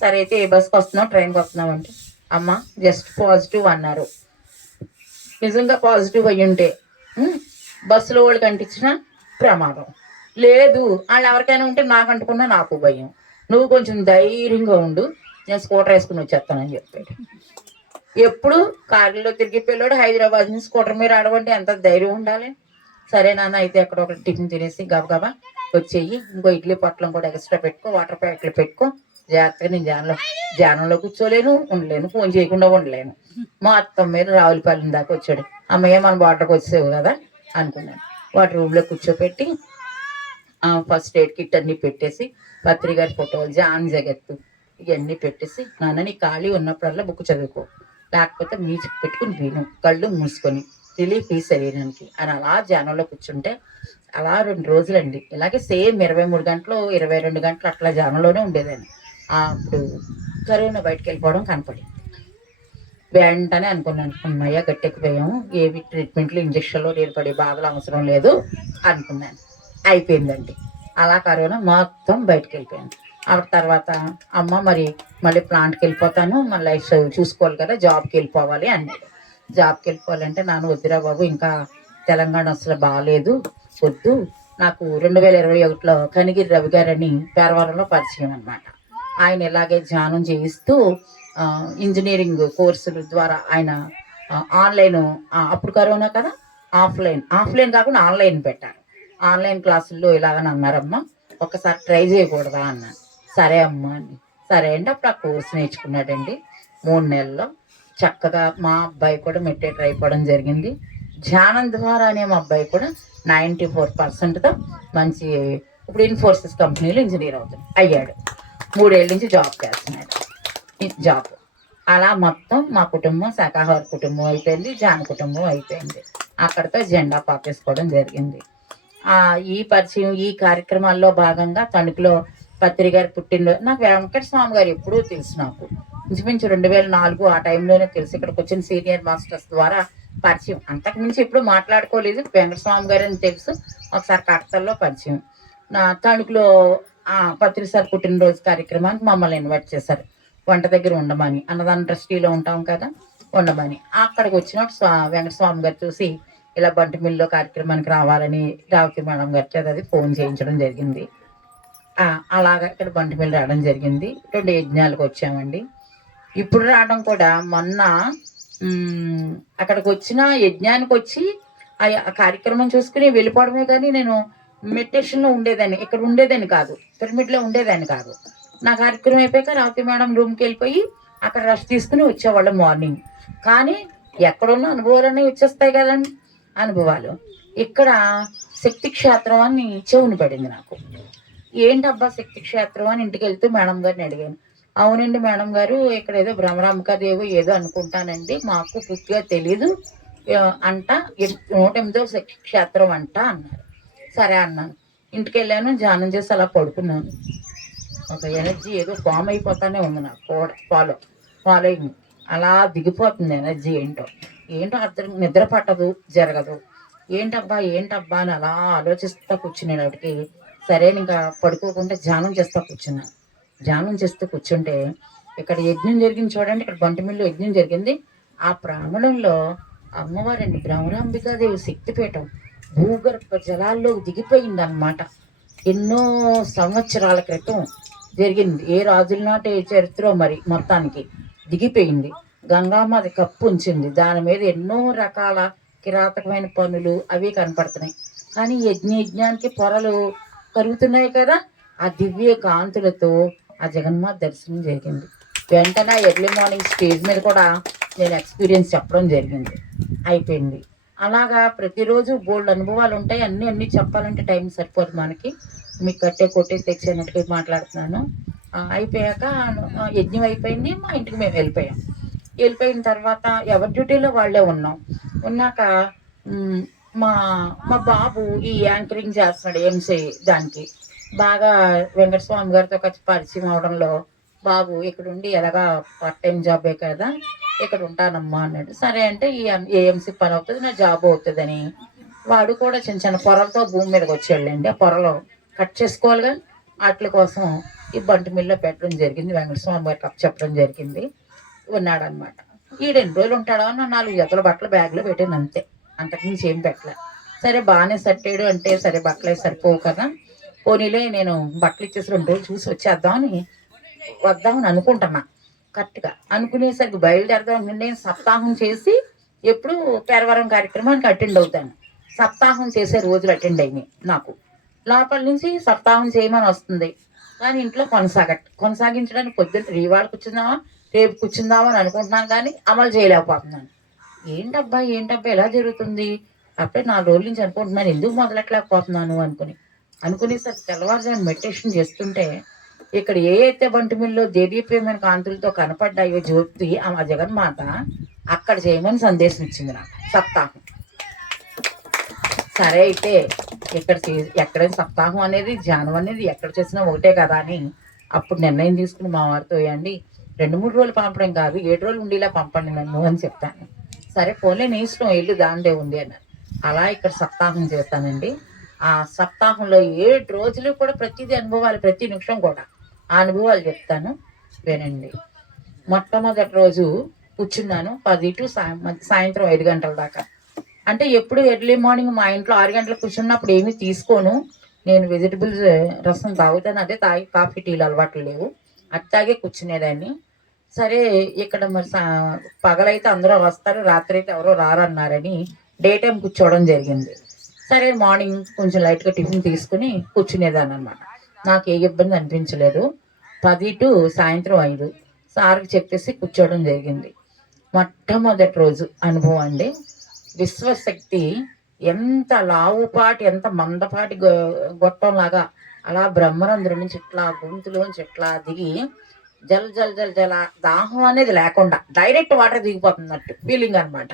సరే అయితే ఏ బస్కి వస్తున్నావు, ట్రైన్కి వస్తున్నావు అంటే, అమ్మ జస్ట్ పాజిటివ్ అన్నారు. నిజంగా పాజిటివ్ అయ్యి ఉంటే బస్సులో వాళ్ళకి అంటించిన ప్రమాదం లేదు, వాళ్ళు ఎవరికైనా ఉంటే నాకు అంటుకున్నా నాకు భయం, నువ్వు కొంచెం ధైర్యంగా ఉండు, నేను స్కూటర్ వేసుకుని వచ్చేస్తానని చెప్పాడు. ఎప్పుడు కారులో తిరిగి పిల్లాడు, హైదరాబాద్ నుంచి స్కూటర్ మీద రావడం ఎంత ధైర్యం ఉండాలి. సరే నాన్న అయితే అక్కడ ఒక టిఫిన్ తినేసి గబగబా వచ్చేయి, ఇంకో ఇడ్లీ పొట్లం కూడా ఎక్స్ట్రా పెట్టుకో, వాటర్ ప్యాకెట్లు పెట్టుకో, జాగ్రత్తగా నేను ధ్యానంలో కూర్చోలేను, ఉండలేను, ఫోన్ చేయకుండా ఉండలేను. మొత్తం మీద రావులపల్లి దాకా వచ్చాడు. అమ్మయ్య మన బార్డర్కి వచ్చేవు కదా అనుకున్నాను. వాటి రూమ్లో కూర్చోపెట్టి ఫస్ట్ ఎయిడ్ కిట్ అన్నీ పెట్టేసి, పత్రికారి ఫోటోలు, జాన్ జగత్తు ఇవన్నీ పెట్టేసి, నాన్న నీ ఖాళీ ఉన్నప్పుడల్లా బుక్ చదువుకో, లేకపోతే మ్యూజిక్ పెట్టుకుని విను, కళ్ళు మూసుకొని రిలీఫ్ ఈ శరీరానికి అని అలా ధ్యానంలో కూర్చుంటే అలా 2 రోజులండి. ఇలాగే సేమ్ 23 గంటలు 22 గంటలు అట్లా ధ్యానంలోనే ఉండేదాన్ని. అప్పుడు కరోనా బయటకు వెళ్ళిపోవడం కనపడింది. వెంటనే అనుకున్నాను, అమ్మయ్య గట్టెక్కిపోయాము, ఏవి ట్రీట్మెంట్లు ఇంజక్షన్లు నేను పడే బాధలు అవసరం లేదు అనుకున్నాను. అయిపోయిందండి. అలా కరోనా మొత్తం బయటకు వెళ్ళిపోయాను. ఆ తర్వాత అమ్మ మళ్ళీ ప్లాంట్కి వెళ్ళిపోతాను, మన లైఫ్ చూసుకోవాలి కదా, జాబ్కి వెళ్ళిపోవాలి అన్నాడు. జాబ్కి వెళ్ళిపోవాలంటే నాన్న వద్దురా బాబు, ఇంకా తెలంగాణ అసలు బాగాలేదు, వద్దు. నాకు 2021లో కనిగిరి రవి గారని పేరవరంలో పరిచయం అనమాట. ఆయన ఇలాగే ధ్యానం చేయిస్తూ ఇంజనీరింగ్ కోర్సుల ద్వారా ఆయన ఆన్లైన్, అప్పుడు కరోనా కదా, ఆఫ్లైన్ కాకుండా ఆన్లైన్ పెట్టారు. ఆన్లైన్ క్లాసుల్లో ఇలాగని అన్నారమ్మా, ఒక్కసారి ట్రై చేయకూడదా అన్నాను. సరే అమ్మా అని. సరే అండి, అప్పుడు ఆ కోర్సు నేర్చుకున్నాడండి. 3 నెలల్లో చక్కగా మా అబ్బాయి కూడా మెట్టేటర్ అయిపోవడం జరిగింది. ధ్యానం ద్వారానే మా అబ్బాయి కూడా 94%తో మంచి ఇప్పుడు ఇన్ఫోసిస్ కంపెనీలో ఇంజనీర్ అయ్యాడు. 3 ఏళ్ళ నుంచి జాబ్ చేస్తున్నాడు. జాబ్ అలా మొత్తం మా కుటుంబం శాకాహార కుటుంబం అయిపోయింది, ధ్యాన కుటుంబం అయిపోయింది. అక్కడితో జెండా పాకేసుకోవడం జరిగింది. ఈ పరిచయం, ఈ కార్యక్రమాల్లో భాగంగా తణుకులో పత్రికారి పుట్టినరోజు, నాకు వెంకట స్వామి గారు ఎప్పుడూ తెలుసు, నాకు ఇంచుమించు 2004 ఆ టైంలోనే తెలుసు. ఇక్కడికి వచ్చిన సీనియర్ మాస్టర్స్ ద్వారా పరిచయం, అంతకుమించి ఎప్పుడు మాట్లాడుకోలేదు. వెంకటస్వామి గారు అని తెలుసు, ఒకసారి కాకతల్లో పరిచయం. నా తణుకులో పత్రిసారి పుట్టినరోజు కార్యక్రమానికి మమ్మల్ని ఇన్వైట్ చేశారు, వంట దగ్గర ఉండమని. అన్నదాన ట్రస్టీలో ఉంటాం కదా, ఉండమని. అక్కడికి వచ్చినప్పుడు వెంకటస్వామి గారు చూసి ఇలా బంటి మిల్లో కార్యక్రమానికి రావాలని రావుకి మేడం గారి చేత అది ఫోన్ చేయించడం జరిగింది. అలాగా ఇక్కడ బంటి మిల్లు రావడం జరిగింది. 2 యజ్ఞాలకు వచ్చామండి. ఇప్పుడు రావడం కూడా మొన్న అక్కడికి వచ్చిన యజ్ఞానికి వచ్చి ఆ కార్యక్రమం చూసుకుని వెళ్ళిపోవడమే, కానీ నేను మెడిటేషన్లో ఉండేదాన్ని, ఇక్కడ ఉండేదాన్ని కాదు, పిరమిడ్లో ఉండేదాన్ని కాదు. నా కార్యక్రమం అయిపోయాక రావుకి మేడం రూమ్కి వెళ్ళిపోయి అక్కడ రెస్ట్ తీసుకుని వచ్చేవాళ్ళం మార్నింగ్. కానీ ఎక్కడున్న అనుభవాలన్నీ వచ్చేస్తాయి కదండి, అనుభవాలు. ఇక్కడ శక్తి క్షేత్రం అని చెవుని పడింది నాకు. ఏంటబ్బా శక్తి క్షేత్రం అని ఇంటికి వెళ్తూ మేడం గారిని అడిగాను. అవునండి మేడం గారు, ఇక్కడ ఏదో భ్రమరాంబికాదేవి ఏదో అనుకుంటానండి, మాకు పూర్తిగా తెలీదు అంట, 108వ శక్తి క్షేత్రం అంట అన్నారు. సరే అన్నాను. ఇంటికి వెళ్ళాను, ధ్యానం చేసి అలా పడుకున్నాను. ఒక ఎనర్జీ ఏదో ఫామ్ అయిపోతానే ఉంది నాకు, ఫాలోయింగ్ అలా దిగిపోతుంది ఎనర్జీ. ఏంటో అర్థం, నిద్ర పట్టదు, జరగదు. ఏంటబ్బా అని అలా ఆలోచిస్తూ కూర్చునేటికి సరే ఇంకా పడుకోకుండా ధ్యానం చేస్తూ కూర్చున్నాను. ధ్యానం చేస్తూ కూర్చుంటే ఇక్కడ యజ్ఞం జరిగింది చూడండి, ఇక్కడ బంటిమిల్లు యజ్ఞం జరిగింది. ఆ ప్రాంగణంలో అమ్మవారండి భ్రమరాంబికాదేవి శక్తిపీఠం భూగర్భ జలాల్లో దిగిపోయింది అన్నమాట. ఎన్నో సంవత్సరాల క్రితం జరిగింది. ఏ రాజుల నాటి చరిత్ర మరి మొత్తానికి దిగిపోయింది. గంగామాత కప్పు ఉంచింది, దాని మీద ఎన్నో రకాల కిరాతకమైన పనులు అవి కనపడుతున్నాయి. కానీ యజ్ఞానికి పొరలు కరుగుతున్నాయి కదా, ఆ దివ్య కాంతులతో ఆ జగన్మాత దర్శనం జరిగింది. వెంటనే ఎర్లీ మార్నింగ్ స్టేజ్ మీద కూడా నేను ఎక్స్పీరియన్స్ చెప్పడం జరిగింది. అయిపోయింది. అలాగా ప్రతిరోజు బోల్డ్ అనుభవాలు ఉంటాయి. అన్నీ చెప్పాలంటే టైం సరిపోదు మనకి. మీకు కొట్టే తెచ్చినట్టుగా మాట్లాడుతున్నాను. అయిపోయాక యజ్ఞం అయిపోయింది, మా ఇంటికి మేము వెళ్ళిపోయిన తర్వాత ఎవరి డ్యూటీలో వాళ్ళే ఉన్నాక మా మా బాబు ఈ యాంకరింగ్ చేస్తున్నాడు ఎంసీ దానికి. బాగా వెంకటస్వామి గారితో కలిసి పరిచయం అవడంలో బాబు ఇక్కడ ఉండి ఎలాగా పార్ట్ టైం జాబే కదా, ఇక్కడ ఉంటానమ్మా అన్నాడు. సరే అంటే ఈ ఏఎంసీ పని అవుతుంది, నా జాబ్ అవుతుందని వాడు కూడా చిన్న చిన్న పొరలతో భూమి మీదకి వచ్చేళ్ళండి. ఆ పొరలు కట్ చేసుకోవాలిగా, వాటి కోసం ఈ బంటి మిల్లో పెట్టడం జరిగింది. వెంకటస్వామి గారికి అప్పు చెప్పడం జరిగింది. ఉన్నాడనమాట. ఈ 2 రోజులు ఉంటాడో నా 4 జతల బట్టలు బ్యాగ్లో పెట్టాను అంతే, అంతకుమించి ఏం పెట్టలే. సరే బాగానే సట్టాడు అంటే సరే బట్టలే సరిపోవు కదా, పోనీలే నేను బట్టలు ఇచ్చేసి 2 రోజులు చూసి వద్దామని అనుకుంటున్నా. కరెక్ట్గా అనుకునేసరికి బయలుదేరదాం. నేను సప్తాహం చేసి ఎప్పుడు పేరవరం కార్యక్రమానికి అటెండ్ అవుతాను. సప్తాహం చేసే రోజులు అటెండ్ అయినాయి నాకు. లోపల నుంచి సప్తాహం చేయమని వస్తుంది, కానీ ఇంట్లో కొనసాగించడానికి పొద్దున్న ఇవాళ కూర్చుందామా రేపు కూర్చుందామా అని అనుకుంటున్నాను, కానీ అమలు చేయలేకపోతున్నాను. ఏంటబ్బా ఎలా జరుగుతుంది, అప్పుడే 4 రోజుల నుంచి అనుకుంటున్నాను, ఎందుకు మొదలెట్టలేకపోతున్నాను అనుకునేసరికి తెల్లవారుజామున మెడిటేషన్ చేస్తుంటే ఇక్కడ ఏ అయితే బంటిమిల్లో దేదీప్యమైన కాంతులతో కనపడ్డాయో జ్యోతి ఆ జగన్మాత అక్కడ చేయమని సందేశం ఇచ్చింది నాకు. సప్తాహం సరే అయితే ఎక్కడైనా సప్తాహం అనేది ధ్యానం అనేది ఎక్కడ చేసినా ఒకటే కదా అని అప్పుడు నిర్ణయం తీసుకుని మా వారితో అండి 2-3 రోజులు పంపడం కాదు, 7 రోజులు ఉండేలా పంపండి నన్ను అని చెప్తాను. సరే ఫోన్లే నీ ఇష్టం, ఇల్లు దాండే ఉంది అన్నారు. అలా ఇక్కడ సప్తాహం చేస్తానండి. ఆ సప్తాహంలో 7 రోజులు కూడా ప్రతిదీ అనుభవాలు, ప్రతి నిమిషం కూడా ఆ అనుభవాలు చెప్తాను, వినండి. మొట్టమొదటి రోజు కూర్చున్నాను 10 to సాయంత్రం 5 గంటల దాకా. అంటే ఎప్పుడు ఎర్లీ మార్నింగ్ మా ఇంట్లో 6 గంటలకు కూర్చున్నప్పుడు ఏమీ తీసుకోను, నేను వెజిటబుల్స్ రసం తాగుతాను, అదే తాగి కాఫీ టీలు అలవాట్లు లేవు, అట్లాగే కూర్చునేదాన్ని. సరే ఇక్కడ మరి పగలైతే అందరూ వస్తారు, రాత్రి అయితే ఎవరో రారన్నారని డే టైం కూర్చోవడం జరిగింది. సరే మార్నింగ్ కొంచెం లైట్గా టిఫిన్ తీసుకుని కూర్చునేదాన్ని అనమాట. నాకు ఏ ఇబ్బంది అనిపించలేదు. 10 to సాయంత్రం 5 సార్కి చెప్పేసి కూర్చోవడం జరిగింది. మొట్టమొదటి రోజు అనుభవం అండి. విశ్వశక్తి ఎంత లావుపాటి ఎంత మందపాటి గొట్టంలాగా అలా బ్రహ్మరంధ్రం నుంచి ఇట్లా గొంతులోంచి ఇట్లా దిగి జల దాహం అనేది లేకుండా డైరెక్ట్ వాటర్ దిగిపోతున్నట్టు ఫీలింగ్ అనమాట.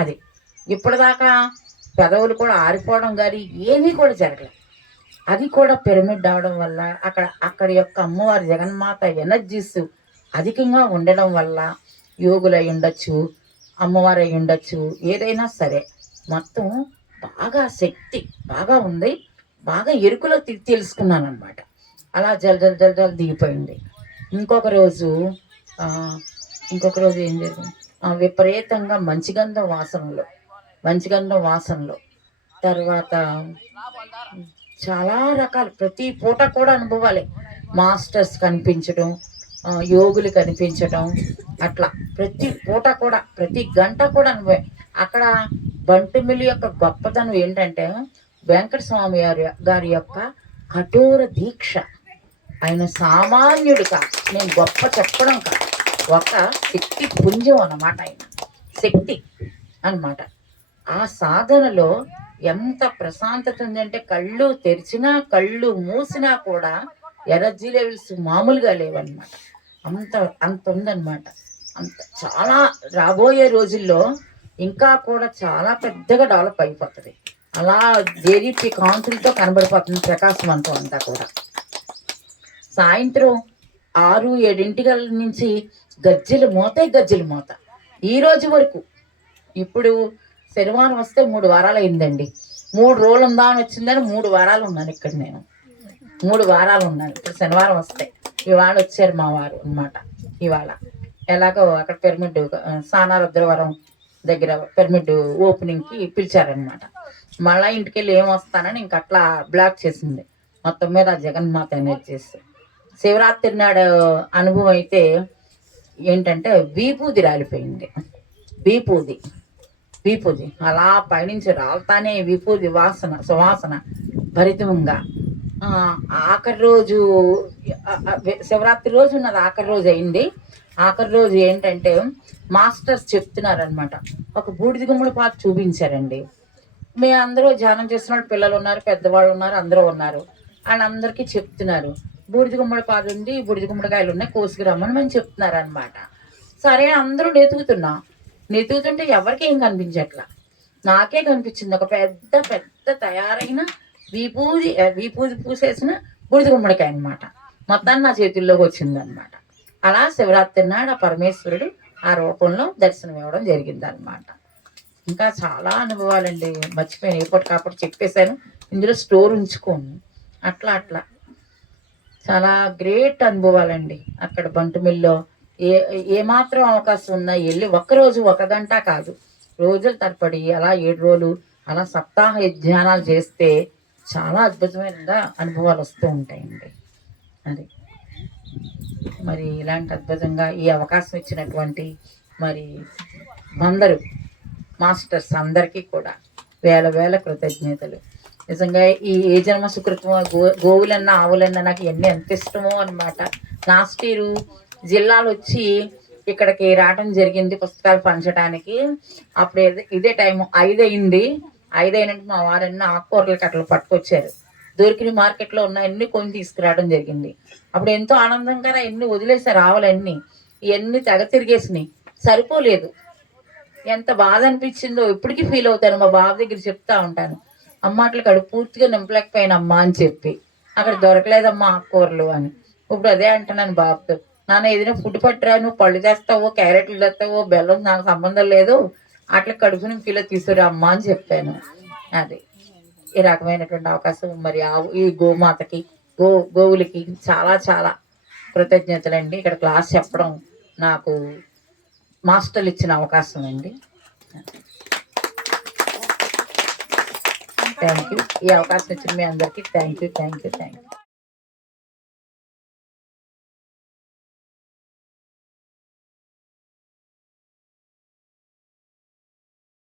అది ఇప్పటిదాకా పెదవులు కూడా ఆరిపోవడం కానీ ఏమీ కూడా జరగలేదు. అది కూడా పిరమిడ్ అవడం వల్ల అక్కడ యొక్క అమ్మవారి జగన్మాత ఎనర్జీస్ అధికంగా ఉండడం వల్ల యోగులు అయి ఉండొచ్చు, అమ్మవారు అయి ఉండొచ్చు, ఏదైనా సరే మొత్తం బాగా శక్తి బాగా ఉంది, బాగా ఎరుకులో తెలుసుకున్నాను అనమాట. అలా జల దిగిపోయింది. ఇంకొక రోజు ఏం జరిగింది, విపరీతంగా మంచిగంధం వాసనలో తర్వాత చాలా రకాలు ప్రతి పూట కూడా అనుభవాలే. మాస్టర్స్ కనిపించడం, యోగులు కనిపించడం, అట్లా ప్రతి పూట కూడా ప్రతి గంట కూడా అనుభవం. అక్కడ బంటిమిల్లి యొక్క గొప్పతనం ఏంటంటే వెంకటస్వామి గారి యొక్క కఠోర దీక్ష. ఆయన సామాన్యుడు కాదు, నేను గొప్ప చెప్పడం కాదు, ఒక శక్తి పుంజం అన్నమాట. ఆయన శక్తి అన్నమాట. ఆ సాధనలో ఎంత ప్రశాంతత ఉందంటే కళ్ళు తెరిచినా కళ్ళు మూసినా కూడా ఎనర్జీ లెవెల్స్ మామూలుగా లేవన్నమాట. అంత ఉందన్నమాట. చాలా రాబోయే రోజుల్లో ఇంకా కూడా చాలా పెద్దగా డెవలప్ అయిపోతుంది. అలా దేదీప్తి కాంతులతో కనబడిపోతుంది ప్రకాశవంతం అంతా కూడా. సాయంత్రం 6-7 నుంచి గజ్జెలు మోత ఈ రోజు వరకు. ఇప్పుడు శనివారం వస్తే 3 వారాలు అయిందండి. 3 రోజులు ఉందామని వచ్చిందని 3 వారాలు ఉన్నాను ఇక్కడ నేను. 3 వారాలు ఉన్నారు. ఇప్పుడు శనివారం వస్తాయి. ఇవాళ వచ్చారు మా వారు అన్నమాట. ఇవాళ ఎలాగో అక్కడ పిరమిడ్ సానారుద్రవరం దగ్గర పిరమిడ్ ఓపెనింగ్కి పిలిచారనమాట. మళ్ళీ ఇంటికి వెళ్ళి ఏం వస్తానని ఇంక అట్లా బ్లాక్ చేసింది మొత్తం మీద ఆ జగన్మాత అనేది చేసి. శివరాత్రి నాడు అనుభవం అయితే ఏంటంటే వీపూది రాలిపోయింది. వీపూది అలా పైనుంచి రాలుతానే వీపూది వాసన సువాసన భరితంగా. ఆఖరి రోజు శివరాత్రి రోజు ఉన్నది ఆఖరి రోజు అయింది. ఆఖరి రోజు ఏంటంటే మాస్టర్స్ చెప్తున్నారనమాట. ఒక బూడిద గుమ్మడి పాకు చూపించారండి. మేము అందరూ ధ్యానం చేస్తున్న పిల్లలు ఉన్నారు, పెద్దవాళ్ళు ఉన్నారు, అందరూ ఉన్నారు. వాళ్ళందరికీ చెప్తున్నారు బూడిద గుమ్మడి పాదు ఉంది, బూడిద గుమ్మడికాయలు ఉన్నాయి, కోసుకురమ్మని మేము చెప్తున్నారు అనమాట. సరే అందరూ నెతుకుతుంటే ఎవరికి ఏం కనిపించట్లా. నాకే కనిపించింది ఒక పెద్ద పెద్ద తయారైన వీపూది పూసేసిన బూడిద గుమ్మడికాయ అనమాట. మొత్తాన్ని నా చేతుల్లోకి వచ్చిందనమాట. అలా శివరాత్రి నాడు ఆ పరమేశ్వరుడు ఆ రూపంలో దర్శనం ఇవ్వడం జరిగింది అనమాట. ఇంకా చాలా అనుభవాలండి, మర్చిపోయాను, ఎప్పటికప్పుడు చెప్పేశాను, ఇందులో స్టోర్ ఉంచుకోను. అట్లా చాలా గ్రేట్ అనుభవాలండి. అక్కడ బంటుమిల్లో ఏమాత్రం అవకాశం ఉన్నా వెళ్ళి ఒక్కరోజు 1 గంట కాదు, రోజుల తరబడి అలా 7 రోజులు అలా సప్తాహ ధ్యానాలు చేస్తే చాలా అద్భుతమైన అనుభవాలు వస్తూ ఉంటాయండి. అది మరి ఇలాంటి అద్భుతంగా ఈ అవకాశం ఇచ్చినటువంటి మరి అందరూ మాస్టర్స్ అందరికీ కూడా వేల కృతజ్ఞతలు. నిజంగా ఏ జన్మ సుకృతమో గోవులన్నా ఆవులన్నా నాకు ఎన్ని ఎంత ఇష్టమో అనమాట. లాస్ట్ ఇయర్ జిల్లాలు వచ్చి ఇక్కడికి రావడం జరిగింది పుస్తకాలు పంచడానికి. అప్పుడు ఇదే టైం 5 అయింది. 5 అయినట్టు మా వారన్నీ ఆకుకూరలు కట్టలు పట్టుకొచ్చారు. దొరికిన మార్కెట్లో ఉన్న అన్ని కొని తీసుకురావడం జరిగింది. అప్పుడు ఎంతో ఆనందంగా ఎన్ని వదిలేసారు ఆవులన్నీ. ఇవన్నీ తెగ తిరిగేసినాయి, సరిపోలేదు. ఎంత బాధ అనిపించిందో ఇప్పటికీ ఫీల్ అవుతాను. మా బాబు దగ్గర చెప్తా ఉంటాను, అమ్మ అట్లా కడుపు పూర్తిగా నింపలేకపోయానమ్మా అని చెప్పి. అక్కడ దొరకలేదమ్మా ఆకుకూరలు అని. ఇప్పుడు అదే అంటున్నాను బాబుతో, నాన్న ఏదైనా ఫుడ్ పట్టురా, నువ్వు పళ్ళు తెస్తావో క్యారెట్లు తెస్తావో బెల్లం నాకు సంబంధం లేదు, అట్లా కడుపు నింపిలో తీసుకురా అమ్మా అని చెప్పాను. అది ఈ రకమైనటువంటి అవకాశం మరి ఈ గోమాతకి గోవులకి చాలా కృతజ్ఞతలండి. ఇక్కడ క్లాస్ చెప్పడం నాకు మాస్టర్లు ఇచ్చిన అవకాశం అండి. Thank you. ఈ అవకాశం ఇచ్చిన మీ అందరికీ థ్యాంక్ యూ.